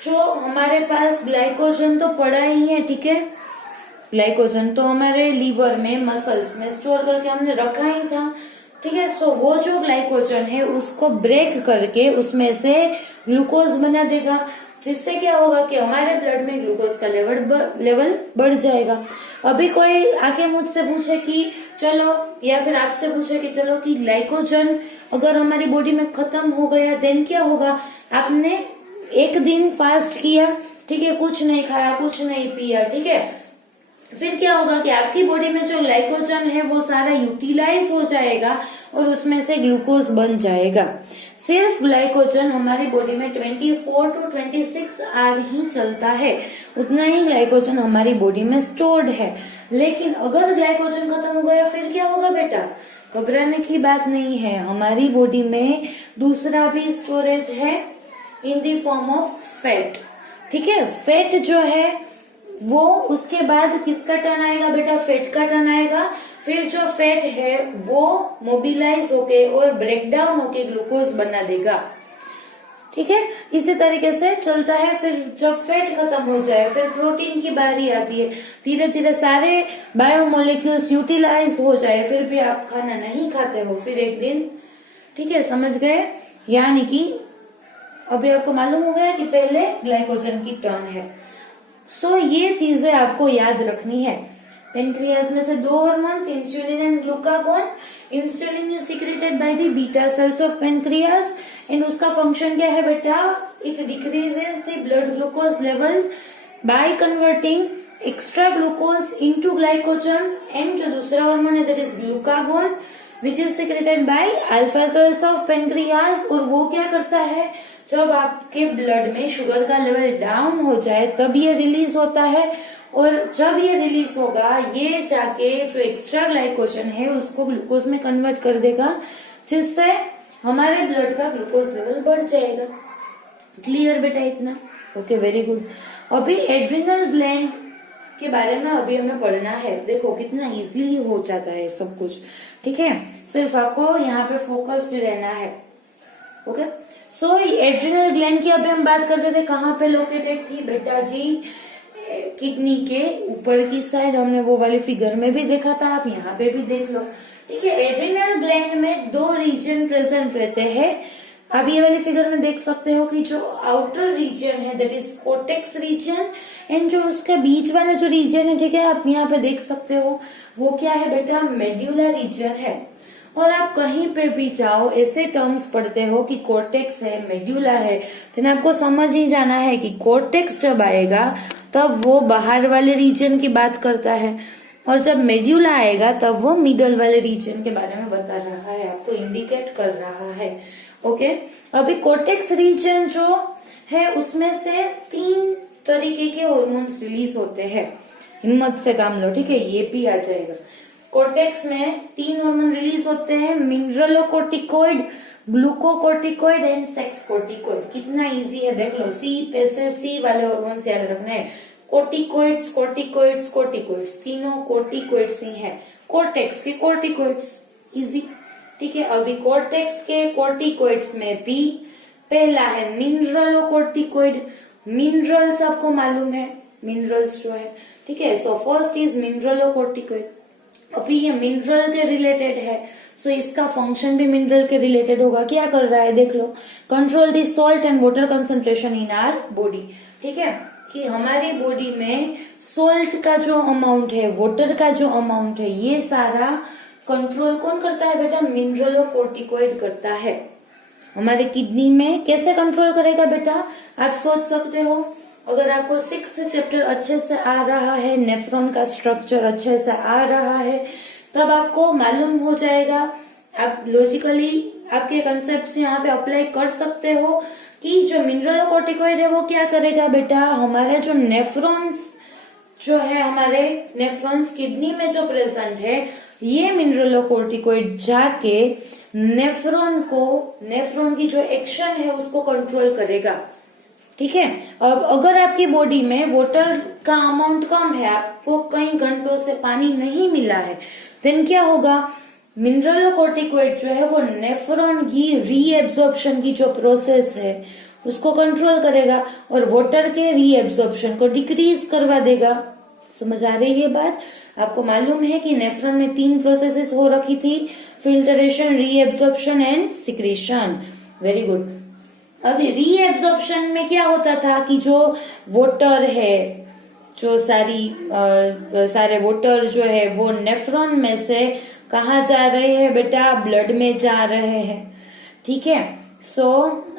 जो हमारे पास ग्लाइकोजन तो पड़ा ही है, ठीक है, ग्लाइकोजन तो हमारे लीवर में, मसल्स में स्टोर करके हमने रखा ही था। ठीक है, सो वो जो ग्लाइकोजन है उसको ब्रेक करके उसमें से ग्लूकोज बना देगा, जिससे क्या होगा कि हमारे ब्लड में ग्लूकोज का लेवल बढ़ जाएगा। अभी कोई आके मुझसे पूछे कि चलो, या फिर आपसे पूछे कि चलो कि ग्लाइकोजन अगर हमारी बॉडी में खत्म हो गया देन क्या होगा, आपने एक दिन फास्ट किया, ठीक है, कुछ नहीं खाया, कुछ नहीं पिया, ठीक है, फिर क्या होगा कि आपकी बॉडी में जो ग्लाइकोजन है वो सारा यूटिलाइज हो जाएगा और उसमें से ग्लूकोज बन जाएगा। सिर्फ ग्लाइकोजन हमारी बॉडी में 24 to 26 आवर ही चलता है, उतना ही ग्लाइकोजन हमारी बॉडी में स्टोर्ड है। लेकिन अगर ग्लाइकोजन खत्म हो गया फिर क्या होगा बेटा? घबराने की बात नहीं है, हमारी बॉडी में दूसरा भी स्टोरेज है in the form of fat, ठीक है। फैट जो है वो उसके बाद किसका टर्न आएगा बेटा? फैट का टर्न आएगा। फिर जो फैट है वो मोबिलाइज होके और ब्रेक डाउन होके ग्लूकोज बना देगा, ठीक है। इसी तरीके से चलता है। फिर जब फैट खत्म हो जाए फिर प्रोटीन की बारी आती है, धीरे धीरे सारे बायोमोलिक्यूल्स यूटिलाइज हो जाए, फिर भी आप खाना नहीं खाते हो, फिर एक दिन, ठीक है, समझ गए? यानी कि अभी आपको मालूम हो गया कि पहले ग्लाइकोजन की टर्न है। सो ये चीजें आपको याद रखनी है। पेनक्रियाज में से दो hormones, insulin and glucagon. Insulin is secreted by the beta cells of pancreas and उसका फंक्शन क्या है बेटा? It decreases the blood glucose level by converting extra glucose into glycogen. And जो दूसरा हार्मोन है that is glucagon which is secreted by alpha cells of pancreas. और वो क्या करता है? जब आपके ब्लड में शुगर का लेवल डाउन हो जाए तब ये रिलीज होता है, और जब ये रिलीज होगा ये जाके जो एक्स्ट्रा ग्लाइकोजन है उसको ग्लूकोज में कन्वर्ट कर देगा, जिससे हमारे ब्लड का ग्लूकोज लेवल बढ़ जाएगा। क्लियर बेटा इतना? Okay, very good. अभी एड्रिनल ग्लैंड के बारे में अभी हमें पढ़ना है। देखो कितना इजीली हो जाता है सब कुछ, ठीक है। सिर्फ आपको यहाँ पे फोकस्ड रहना है। ओके, सो एड्रिनल ग्लैंड की अभी हम बात करते थे, कहाँ पे लोकेटेड थी बेटा जी? किडनी के ऊपर की साइड। हमने वो वाली फिगर में भी देखा था, आप यहाँ पे भी देख लो, ठीक है। एड्रिनल ग्लैंड में दो रीजन प्रेजेंट रहते हैं। आप ये वाली फिगर में देख सकते हो कि जो आउटर रीजन है that is cortex region, and जो उसका बीच वाला जो रीजन है, ठीक है, आप यहाँ पे देख सकते हो वो क्या है बेटा? मेड्यूला रीजन है। और आप कहीं पे भी जाओ ऐसे टर्म्स पढ़ते हो कि कोर्टेक्स है, मेड्यूला है, तो आपको समझ ही जाना है कि कोर्टेक्स जब आएगा तब वो बाहर वाले रीजन की बात करता है, और जब मेड्यूला आएगा तब वो मिडल वाले रीजन के बारे में बता रहा है, आपको इंडिकेट कर रहा है। ओके, अभी कोर्टेक्स रीजन जो है उसमें से 3 तरीके के हॉर्मोन्स रिलीज होते हैं। हिम्मत से काम लो, ठीक है, ये भी आ जाएगा। कोर्टेक्स में 3 हार्मोन रिलीज होते हैं, मिनरलोकोर्टिकोइड, ग्लूकोकोर्टिकोइड एंड सेक्स कोर्टिकोइड। कितना इजी है देख लो, सी पे से सी वाले हार्मोन याद रखना है। कोर्टिकोइड्स, कोर्टिकोइड्स, कोर्टिकोइड्स, तीनों कोर्टिकोइड्स ही है। कोर्टेक्स के कोर्टिकोइड्स, इजी, ठीक है। अभी कोर्टेक्स के कोर्टिकोइड्स में भी पहला है मिनरलोकोर्टिकोइड। मिनरल्स आपको मालूम है, मिनरल्स जो है, ठीक है। So first is मिनरलोकोर्टिकोइड। अभी ये मिनरल के रिलेटेड है, सो इसका फंक्शन भी मिनरल के रिलेटेड होगा। क्या कर रहा है देख लो, control the salt and water concentration in our body, ठीक है, कि हमारी बॉडी में सॉल्ट का जो अमाउंट है, वाटर का जो अमाउंट है, ये सारा कंट्रोल कौन करता है बेटा? मिनरलोकोर्टिकोइड करता है। हमारे किडनी में कैसे कंट्रोल करेगा बेटा? आप सोच सकते हो, अगर आपको 6th चैप्टर अच्छे से आ रहा है, नेफ्रॉन का स्ट्रक्चर अच्छे से आ रहा है, तब आपको मालूम हो जाएगा, आप लॉजिकली आपके कंसेप्ट यहाँ पे अप्लाई कर सकते हो कि जो मिनरलोकोर्टिकोइड है वो क्या करेगा बेटा? हमारे जो नेफ्रॉन्स जो है, हमारे नेफ्रॉन्स किडनी में जो प्रेजेंट है, ये मिनरलोकोर्टिकोइड जाके नेफ्रॉन की जो एक्शन है उसको कंट्रोल करेगा, ठीक है। अब अगर आपकी बॉडी में वाटर का अमाउंट कम है, आपको कई घंटों से पानी नहीं मिला है, देन क्या होगा? मिनरलोकोर्टिकोइड जो है वो नेफ्रॉन की रीएब्जॉर्प्शन की जो प्रोसेस है उसको कंट्रोल करेगा और वाटर के रीएब्जॉर्प्शन को डिक्रीज करवा देगा। समझ आ रही है बात? आपको मालूम है कि नेफ्रॉन में 3 प्रोसेसेस हो रखी थी, filtration, reabsorption and secretion. Very good. अभी रीएब्जॉर्प्शन में क्या होता था कि जो वाटर है, जो सारे वाटर जो है वो नेफ्रॉन में से कहा जा रहे हैं बेटा? ब्लड में जा रहे हैं, ठीक है। सो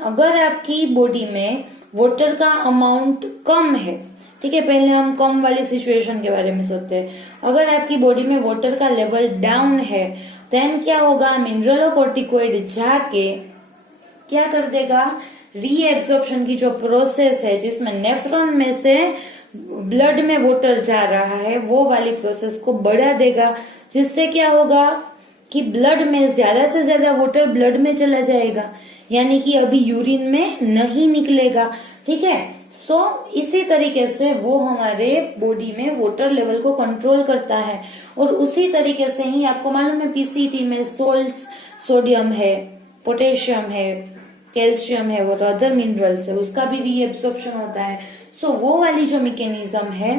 अगर आपकी बॉडी में वाटर का अमाउंट कम है, ठीक है, पहले हम कम वाली सिचुएशन के बारे में सोचते हैं। अगर आपकी बॉडी में वाटर का लेवल डाउन है देन क्या होगा, मिनरलोकोर्टिकोइड जाके क्या कर देगा, रीएब्जॉर्प्शन की जो प्रोसेस है जिसमें नेफ्रॉन में से ब्लड में वाटर जा रहा है वो वाली प्रोसेस को बढ़ा देगा, जिससे क्या होगा कि ब्लड में ज्यादा से ज्यादा वाटर ब्लड में चला जाएगा, यानी कि अभी यूरिन में नहीं निकलेगा, ठीक है। सो इसी तरीके से वो हमारे बॉडी में वाटर लेवल को कंट्रोल करता है। और उसी तरीके से ही आपको मालूम है पीसीटी में सोल्ट्स, सोडियम है, पोटेशियम है, कैल्शियम है, वो तो अदर मिनरल्स है, उसका भी रीएब्सॉर्प्शन होता है। सो वो वाली जो मैकेनिज्म है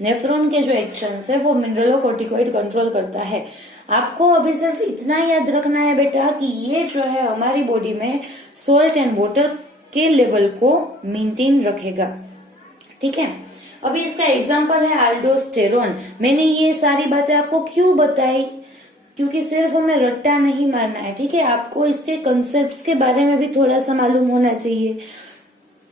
नेफ्रॉन के जो एक्शन है वो मिनरलोकोर्टिकोइड कंट्रोल करता है। आपको अभी सिर्फ इतना याद रखना है बेटा कि ये जो है हमारी बॉडी में सोल्ट एंड वाटर के लेवल को मेंटेन रखेगा, ठीक है। अभी इसका एग्जांपल है अल्डोस्टेरोन। मैंने ये सारी बातें आपको क्यों बताई, क्योंकि सिर्फ हमें रट्टा नहीं मारना है, ठीक है, आपको इसके कंसेप्ट के बारे में भी थोड़ा सा मालूम होना चाहिए।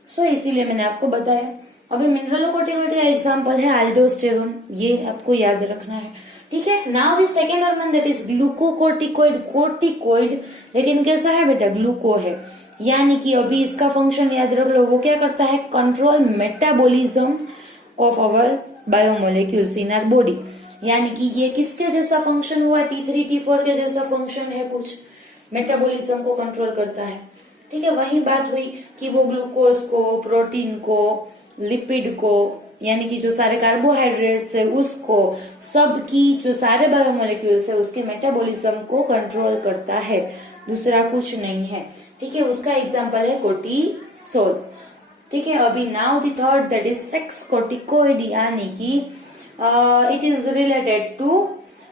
सो इसीलिए मैंने आपको बताया। अभी मिनरलोकोर्टिकोइड का एग्जांपल है अल्डोस्टेरोन, ये आपको याद रखना है, ठीक है। Now the second hormone that is glucocorticoid, corticoid, लेकिन कैसा है बेटा, ग्लूको है, यानी कि अभी इसका फंक्शन याद रख लो, वो क्या करता है, control metabolism of our biomolecules in our body, यानी कि ये किसके जैसा फंक्शन हुआ, T3 T4 के जैसा फंक्शन है, कुछ मेटाबॉलिज्म को कंट्रोल करता है, ठीक है। वही बात हुई कि वो ग्लूकोज को, प्रोटीन को, लिपिड को, यानी कि जो सारे कार्बोहाइड्रेट्स है उसको, सबकी जो सारे बायोमोलिक्यूल्स है उसके मेटाबॉलिज्म को कंट्रोल करता है, दूसरा कुछ नहीं है, ठीक है। उसका एग्जांपल है कोर्टिसोल, ठीक है। अभी now the third that is sex corticoid, यानी कि it is related to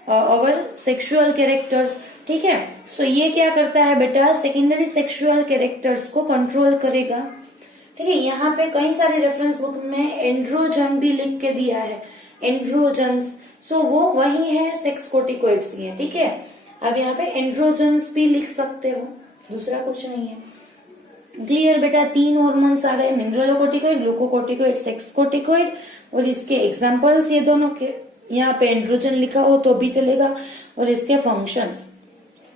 our sexual characters, ठीक है। सो ये क्या करता है बेटा, सेकेंडरी सेक्सुअल कैरेक्टर्स को कंट्रोल करेगा, ठीक है। यहाँ पे कई सारे रेफरेंस बुक में एंड्रोजन भी लिख के दिया है, एंड्रोजन्स, सो वो वही है सेक्स कोर्टिकोइड्स ही है, ठीक है। अब यहाँ पे एंड्रोजन्स भी लिख सकते हो, दूसरा कुछ नहीं है। क्लियर बेटा, 3 हॉर्मोन्स आ गए, मिनरलोकोर्टिकोइड, ग्लूकोकोर्टिकोइड, सेक्स कोर्टिकोइड, और इसके एग्जांपल्स ये दोनों के, यहाँ पे एंड्रोजन लिखा हो तो भी चलेगा, और इसके फंक्शंस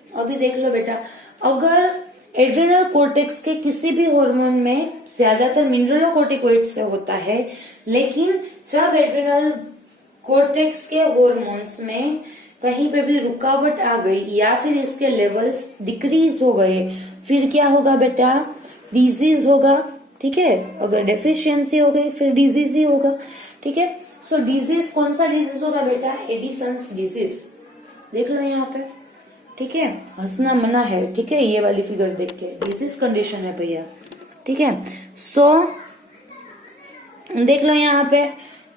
अभी देख लो बेटा। अगर एड्रिनल कोर्टेक्स के किसी भी हार्मोन में ज्यादातर मिनरलोकोर्टिकोइड से होता है, लेकिन जब एड्रिनल कोर्टेक्स के हार्मोन्स में कहीं पे भी रुकावट आ गई या फिर इसके लेवल्स डिक्रीज हो गए, फिर क्या होगा बेटा, डिजीज होगा, ठीक है। अगर डेफिशिएंसी हो गई फिर डिजीज ही होगा, ठीक है। सो डिजीज कौन सा डिजीज होगा बेटा, एडिसन्स डिजीज, देख लो यहाँ पे, ठीक है। हंसना मना है, ठीक है, ये वाली फिगर देख के, डिजीज कंडीशन है भैया, ठीक है। सो देख लो यहाँ पे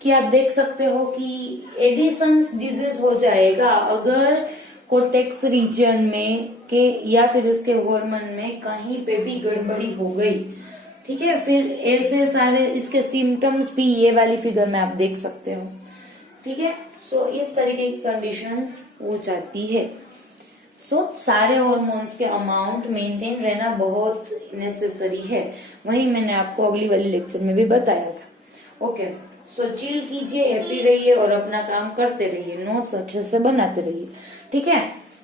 कि आप देख सकते हो कि एडिसन्स डिजीज हो जाएगा अगर कोर्टेक्स रीजन में के या फिर उसके हार्मोन में कहीं पे भी गड़बड़ी हो गई, ठीक है। फिर ऐसे सारे इसके सिम्टम्स भी ये वाली फिगर में आप देख सकते हो, ठीक है। सो इस तरीके की कंडीशंस हो जाती है। सो सारे हॉर्मोन्स के अमाउंट मेंटेन रहना बहुत नेसेसरी है, वही मैंने आपको अगली वाली लेक्चर में भी बताया था। ओके, सो चिल कीजिए, हैप्पी रहिए और अपना काम करते रहिए, नोट्स अच्छे से बनाते रहिए, ठीक है।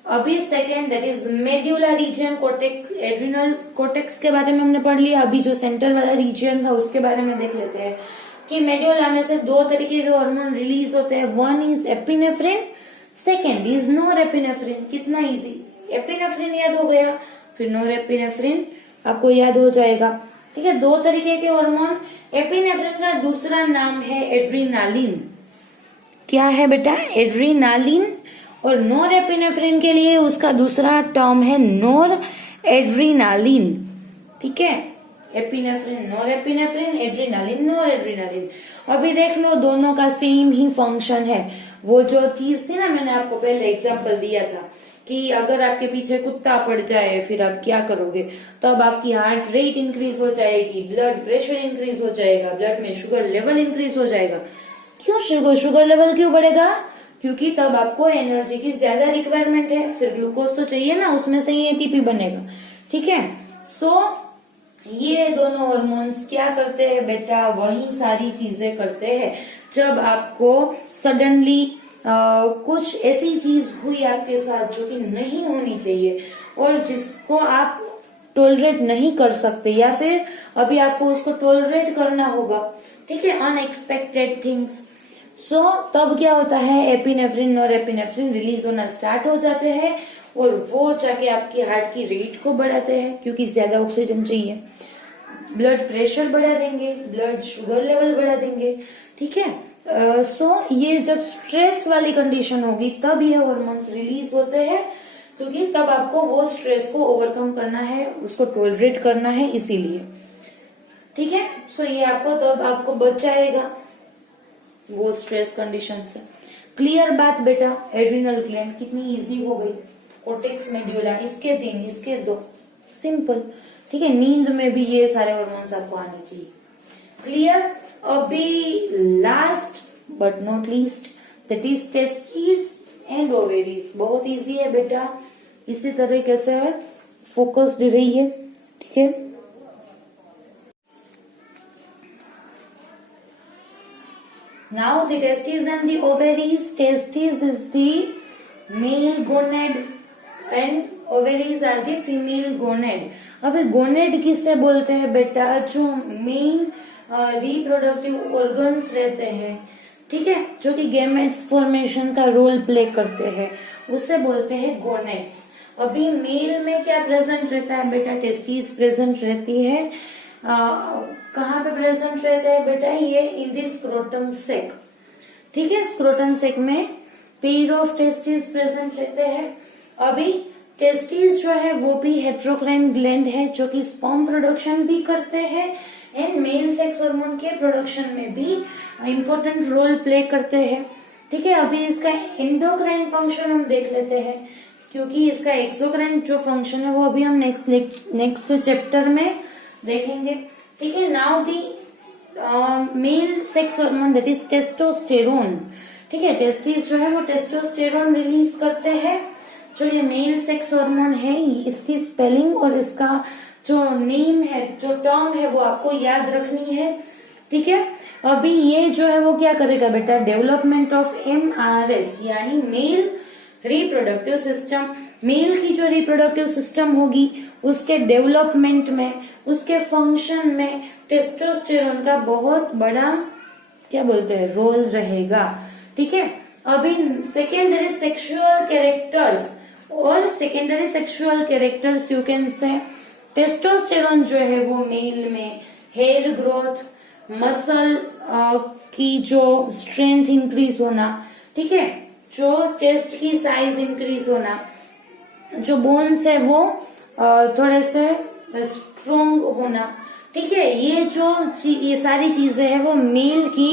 अभी second that is medulla region cortex, adrenal cortex के बारे में हमने पढ़ लिया। अभी जो सेंटर वाला रीजन था उसके बारे में देख लेते हैं कि मेड्यूला में से 2 तरीके के हार्मोन रिलीज होते हैं, one is epinephrine, second is norepinephrine. कितना इजी, एपिनेफ्रिन याद हो गया, फिर नोरेपिनेफ्रिन आपको याद हो जाएगा, ठीक है। 2 तरीके के हार्मोन, एपिनेफ्रिन का दूसरा नाम है एड्रीनालिन, क्या है बेटा, एड्रीनालिन, और नोरेपिनेफ्रिन के लिए उसका दूसरा टर्म है नोर एड्रीनालिन, ठीक है। एपिनेफ्रिन, नोरेपिनेफ्रिन, एड्रीनालिन, नोर एड्रीनालिन। अभी देख लो दोनों का सेम ही फंक्शन है। वो जो चीज थी ना, मैंने आपको पहले एग्जांपल दिया था कि अगर आपके पीछे कुत्ता पड़ जाए फिर आप क्या करोगे, तब आपकी हार्ट रेट इंक्रीज हो जाएगी, ब्लड प्रेशर इंक्रीज हो जाएगा, ब्लड में शुगर लेवल इंक्रीज हो जाएगा। क्यों शुगर लेवल क्यों बढ़ेगा, क्योंकि तब आपको एनर्जी की ज्यादा रिक्वायरमेंट है, फिर ग्लूकोज तो चाहिए ना, उसमें से ही एटीपी बनेगा, ठीक है। सो ये दोनों हार्मोन्स क्या करते हैं बेटा, वही सारी चीजें करते हैं जब आपको सडनली कुछ ऐसी चीज हुई आपके साथ जो कि नहीं होनी चाहिए और जिसको आप टॉलरेट नहीं कर सकते, या फिर अभी आपको उसको टॉलरेट करना होगा, ठीक है, अनएक्सपेक्टेड थिंग्स। सो तब क्या होता है, एपिनेफ्रिन और एपिनेफ्रिन रिलीज होना स्टार्ट हो जाते हैं और वो जाके आपकी हार्ट की रेट को बढ़ाते हैं क्योंकि ज्यादा ऑक्सीजन चाहिए, ब्लड प्रेशर बढ़ा देंगे, ब्लड शुगर लेवल बढ़ा देंगे, ठीक है। सो ये जब स्ट्रेस वाली कंडीशन होगी तब ये हार्मोन्स रिलीज होते हैं, क्योंकि तब आपको वो स्ट्रेस को ओवरकम करना है, उसको टॉलरेट करना है, इसीलिए, ठीक है। सो ये आपको तब आपको बचाएगा वो स्ट्रेस कंडीशन से। क्लियर बात बेटा, एड्रिनल ग्लैंड कितनी इजी हो गई, कोर्टेक्स मेड्यूला इसके 3 इसके 2, सिंपल, ठीक है। नींद में भी ये सारे हार्मोन्स आपको आने चाहिए। क्लियर। अभी last but not least, that is testis and ovaries. बहुत इजी है बेटा, इसी तरीके से फोकस्ड रहिए, ठीक है। Now the testes and the ovaries. Testes is the male gonad and ovaries are the female gonad. अबे गोनेड किससे बोलते हैं बेटा, जो मेन रिप्रोडक्टिव ऑर्गन्स रहते हैं, ठीक है, जो कि गैमेट्स फॉर्मेशन का रोल प्ले करते हैं, उससे बोलते हैं गोनेड्स। अभी मेल में क्या प्रेजेंट रहता है बेटा, टेस्टिस प्रेजेंट रहती है। कहाँ पे प्रेजेंट रहता है बेटा, ये इन द स्क्रोटम सेक, ठीक है। स्क्रोटम सेक में पेयर ऑफ टेस्टिस प्रेजेंट रहते हैं। अभी टेस्टिस जो है वो भी हेट्रोक्राइन ग्लैंड है जो कि स्पर्म प्रोडक्शन भी करते हैं एंड मेल सेक्स हार्मोन के प्रोडक्शन में भी इम्पोर्टेंट रोल प्ले करते हैं, ठीक है। अभी इसका एंडोक्राइन फंक्शन हम देख लेते हैं, क्योंकि इसका एक्सोक्राइन जो फंक्शन है वो अभी हम नेक्स्ट चैप्टर में देखेंगे, ठीक है। Now the male sex hormone that is testosterone, ठीक है। टेस्टिस जो है वो टेस्टोस्टेरोन रिलीज करते हैं। जो ये मेल सेक्स हार्मोन है, इसकी स्पेलिंग और इसका जो नेम है, जो टर्म है, वो आपको याद रखनी है, ठीक है। अभी ये जो है वो क्या करेगा बेटा, डेवलपमेंट ऑफ MRS यानी मेल रिप्रोडक्टिव सिस्टम। मेल की जो रिप्रोडक्टिव सिस्टम होगी उसके डेवलपमेंट में, उसके फंक्शन में टेस्टोस्टेरोन का बहुत बड़ा क्या बोलते हैं रोल रहेगा, ठीक है। अभी सेकेंडरी सेक्सुअल कैरेक्टर्स और secondary sexual characters you can से, टेस्टोस्टेरोन जो है वो मेल में हेयर ग्रोथ, मसल की जो स्ट्रेंथ इंक्रीज होना, ठीक है, जो चेस्ट की साइज इंक्रीज होना, जो बोन्स है वो थोड़े से स्ट्रोंग होना, ठीक है। ये सारी चीजें है वो मेल की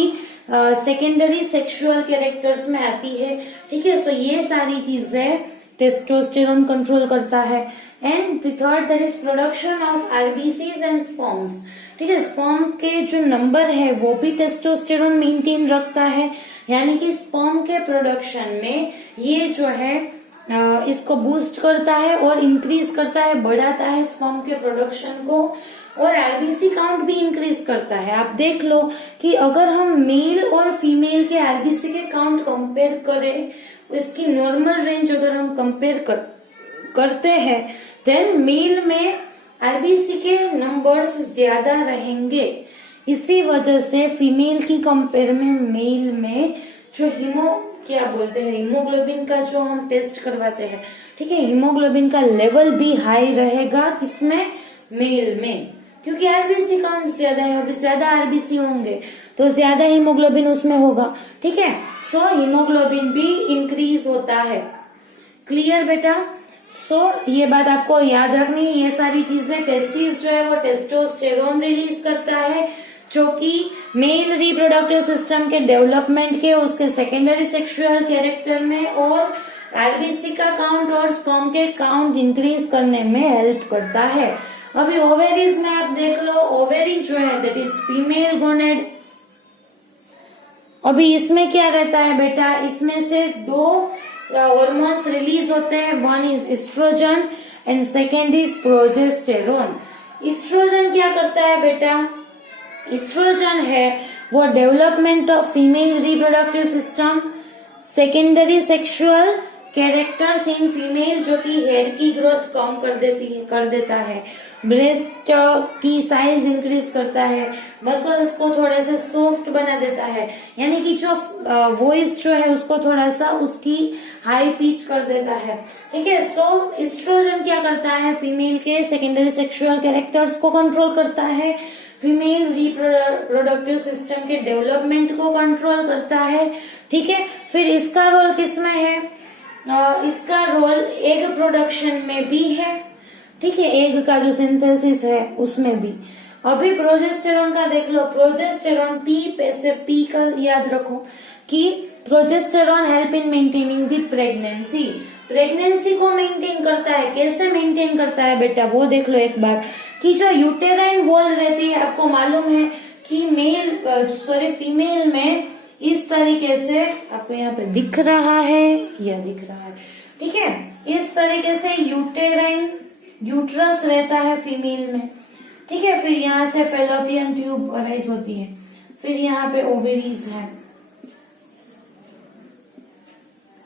सेकेंडरी सेक्सुअल कैरेक्टर्स में आती है, ठीक है। सो ये सारी चीजें टेस्टोस्टेरोन कंट्रोल करता है। And the third that is production of RBCs and sperms, ठीक है। स्पर्म के जो नंबर है वो भी टेस्टोस्टेरोन मेंटेन रखता है, यानी कि स्पर्म के प्रोडक्शन में ये जो है इसको बूस्ट करता है और इंक्रीज करता है, बढ़ाता है स्पर्म के प्रोडक्शन को, और आरबीसी काउंट भी इंक्रीज करता है। आप देख लो कि अगर हम मेल और फीमेल के आरबीसी के काउंट कंपेयर करें, इसकी नॉर्मल रेंज अगर हम कंपेयर करते हैं, देन मेल में आरबीसी के नंबर्स ज्यादा रहेंगे। इसी वजह से फीमेल की कंपेयर में मेल में जो क्या बोलते हैं हीमोग्लोबिन का जो हम टेस्ट करवाते हैं, ठीक है, हीमोग्लोबिन का लेवल भी हाई रहेगा किसमें, मेल में, क्योंकि आरबीसी काउंट ज्यादा है, अभी ज्यादा आरबीसी होंगे तो ज्यादा हीमोग्लोबिन उसमें होगा, ठीक है। सो हीमोग्लोबिन भी इंक्रीज होता है। क्लियर बेटा। सो ये बात आपको याद रखनी है। ये सारी चीजें, टेस्टिस जो है वो टेस्टोस्टेरोन रिलीज करता है जो कि मेल रिप्रोडक्टिव सिस्टम के डेवलपमेंट के, उसके सेकेंडरी सेक्सुअल कैरेक्टर में और आरबीसी का काउंट और स्पर्म के काउंट इंक्रीज करने में हेल्प करता है। अभी ओवेरीज में आप देख लो, ओवेरीज जो है दैट इज फीमेल गोनेड। अभी इसमें क्या रहता है बेटा, इसमें से 2 हार्मोन्स रिलीज होते हैं, one is estrogen and second is progesterone. Estrogen क्या करता है बेटा? इस्ट्रोजन है वो development of female reproductive system, secondary sexual characters in female, जो कि हेयर की ग्रोथ कम कर देता है, ब्रेस्ट की साइज इंक्रीज करता है, मसल्स को थोड़े से सॉफ्ट बना देता है, यानी कि जो वॉइस जो है उसको थोड़ा सा उसकी हाई पिच कर देता है। ठीक है, सो इस्ट्रोजन क्या करता है? फीमेल के सेकेंडरी सेक्सुअल कैरेक्टर्स को कंट्रोल करता है, फीमेल रिप्रोडक्टिव सिस्टम के डेवलपमेंट को कंट्रोल करता है। ठीक है, फिर इसका रोल किसमें है? इसका रोल एग प्रोडक्शन में भी है। ठीक है, एग का जो सिंथेसिस है उसमें भी। अभी प्रोजेस्टेरॉन का देख लो, प्रोजेस्टेरॉन पी का याद रखो कि progesterone help in maintaining the pregnancy, pregnancy को मेंटेन करता है। कैसे मेंटेन करता है बेटा वो देख लो एक बार, कि जो यूटेराइन वॉल रहती है, आपको मालूम है कि फीमेल में इस तरीके से, आपको यहाँ पे दिख रहा है या दिख रहा है, ठीक है, इस तरीके से यूट्रस रहता है फीमेल में। ठीक है, फिर यहाँ से फेलोपियन ट्यूब अराइज होती है, फिर यहाँ पे ओवेरीज है।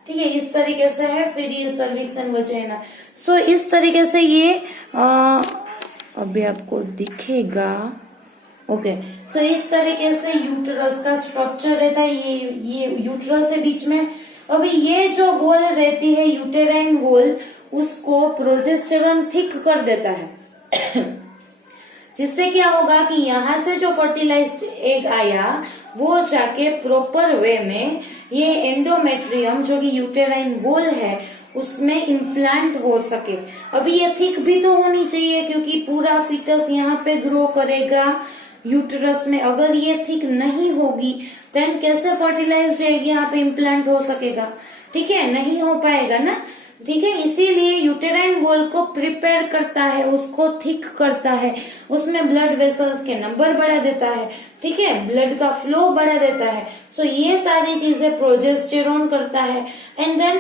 ठीक है, इस तरीके से है, फिर ये सर्विक्स एंड वजाइना। सो इस तरीके से ये अभी आपको दिखेगा। ओके, सो इस तरीके से यूट्रस का स्ट्रक्चर रहता है, ये यूट्रस है बीच में। अभी ये जो वॉल रहती है यूटेराइन वॉल, उसको प्रोजेस्टेरॉन थिक कर देता है जिससे क्या होगा कि यहाँ से जो फर्टिलाइज्ड एग आया वो जाके प्रॉपर वे में ये एंडोमेट्रियम जो कि यूटेराइन वॉल है उसमें इम्प्लांट हो सके। अभी ये थिक भी तो होनी चाहिए क्योंकि पूरा फीटस यहाँ पे ग्रो करेगा यूटरस में। अगर ये थिक नहीं होगी देन कैसे फर्टिलाइज्ड एग यहाँ पे इम्प्लांट हो सकेगा? ठीक है, नहीं हो पाएगा ना। ठीक है, इसीलिए यूटेराइन वॉल को प्रिपेयर करता है, उसको थिक करता है, उसमें ब्लड वेसल्स के नंबर बढ़ा देता है। ठीक है, ब्लड का फ्लो बढ़ा देता है। सो ये सारी चीजें प्रोजेस्टेरॉन करता है। एंड देन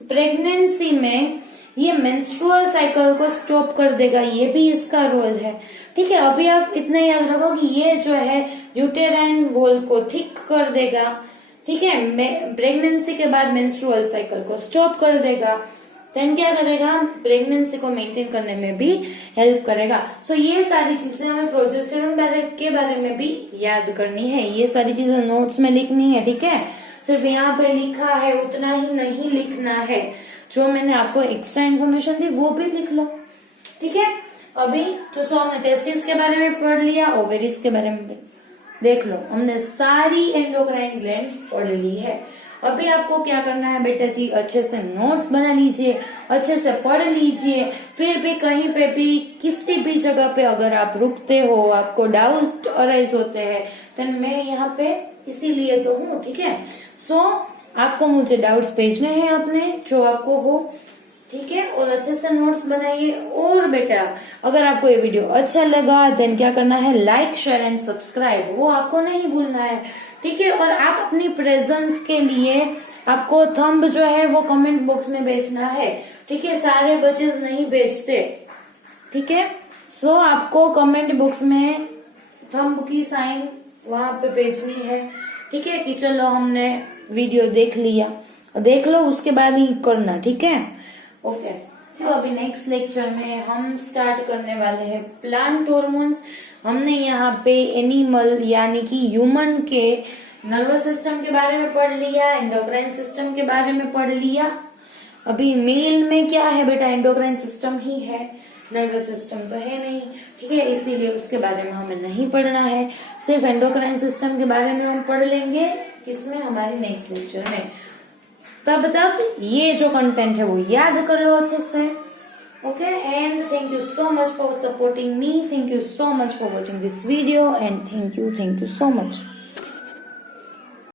प्रेगनेंसी में ये मेंस्ट्रुअल साइकिल को स्टॉप कर देगा, ये भी इसका रोल है। ठीक है, अभी आप इतना याद रखो कि ये जो है यूटेराइन वॉल को थिक कर देगा। ठीक है, प्रेगनेंसी के बाद मेंस्ट्रुअल साइकिल को स्टॉप कर देगा, देन क्या करेगा? प्रेगनेंसी को मेंटेन करने में भी हेल्प करेगा। सो ये सारी चीजें हमें प्रोजेस्टेरॉन के बारे में भी याद करनी है, ये सारी चीजें नोट्स में लिखनी है। ठीक है, सिर्फ यहाँ पे लिखा है उतना ही नहीं लिखना है, जो मैंने आपको एक्स्ट्रा इन्फॉर्मेशन दी वो भी लिख लो। ठीक है, अभी तो हमने टेस्टिस के बारे में पढ़ लिया, ओवेरीज के बारे में देख लो, हमने सारी एंडोक्राइन ग्लैंड्स पढ़ ली है। अभी आपको क्या करना है बेटा जी? अच्छे से नोट्स बना लीजिए, अच्छे से पढ़ लीजिए। फिर भी कहीं पे भी किसी भी जगह पे अगर आप रुकते हो, आपको डाउट अराइज होते हैं, तो मैं यहाँ पे इसीलिए तो हूँ। ठीक है, सो आपको मुझे डाउट्स भेजने हैं अपने जो आपको हो। ठीक है, और अच्छे से नोट्स बनाइए। और बेटा अगर आपको ये वीडियो अच्छा लगा देन क्या करना है? लाइक, शेयर एंड सब्सक्राइब, वो आपको नहीं भूलना है। ठीक है, और आप अपनी प्रेजेंस के लिए आपको थंब जो है वो कमेंट बॉक्स में भेजना है। ठीक है, सारे बच्चे नहीं भेजते। ठीक है, सो आपको कमेंट बॉक्स में थंब की साइन वहां पे भेजनी है। ठीक है, कि चलो हमने वीडियो देख लिया, देख लो उसके बाद ही करना। ठीक है, ओके। तो अभी नेक्स्ट लेक्चर में हम स्टार्ट करने वाले हैं प्लांट हॉर्मोन्स। हमने यहाँ पे एनिमल यानी कि ह्यूमन के नर्वस सिस्टम के बारे में पढ़ लिया, एंडोक्राइन सिस्टम के बारे में पढ़ लिया। अभी मेल में क्या है बेटा? एंडोक्राइन सिस्टम ही है, नर्वस सिस्टम तो है नहीं। ठीक है, इसीलिए उसके बारे में हमें नहीं पढ़ना है, सिर्फ एंडोक्राइन सिस्टम के बारे में हम पढ़ लेंगे किसमें? हमारे नेक्स्ट लेक्चर में। तब तक ये जो कंटेंट है वो याद कर लो अच्छे से। Okay, and thank you so much for supporting me, thank you so much for watching this video, and thank you so much.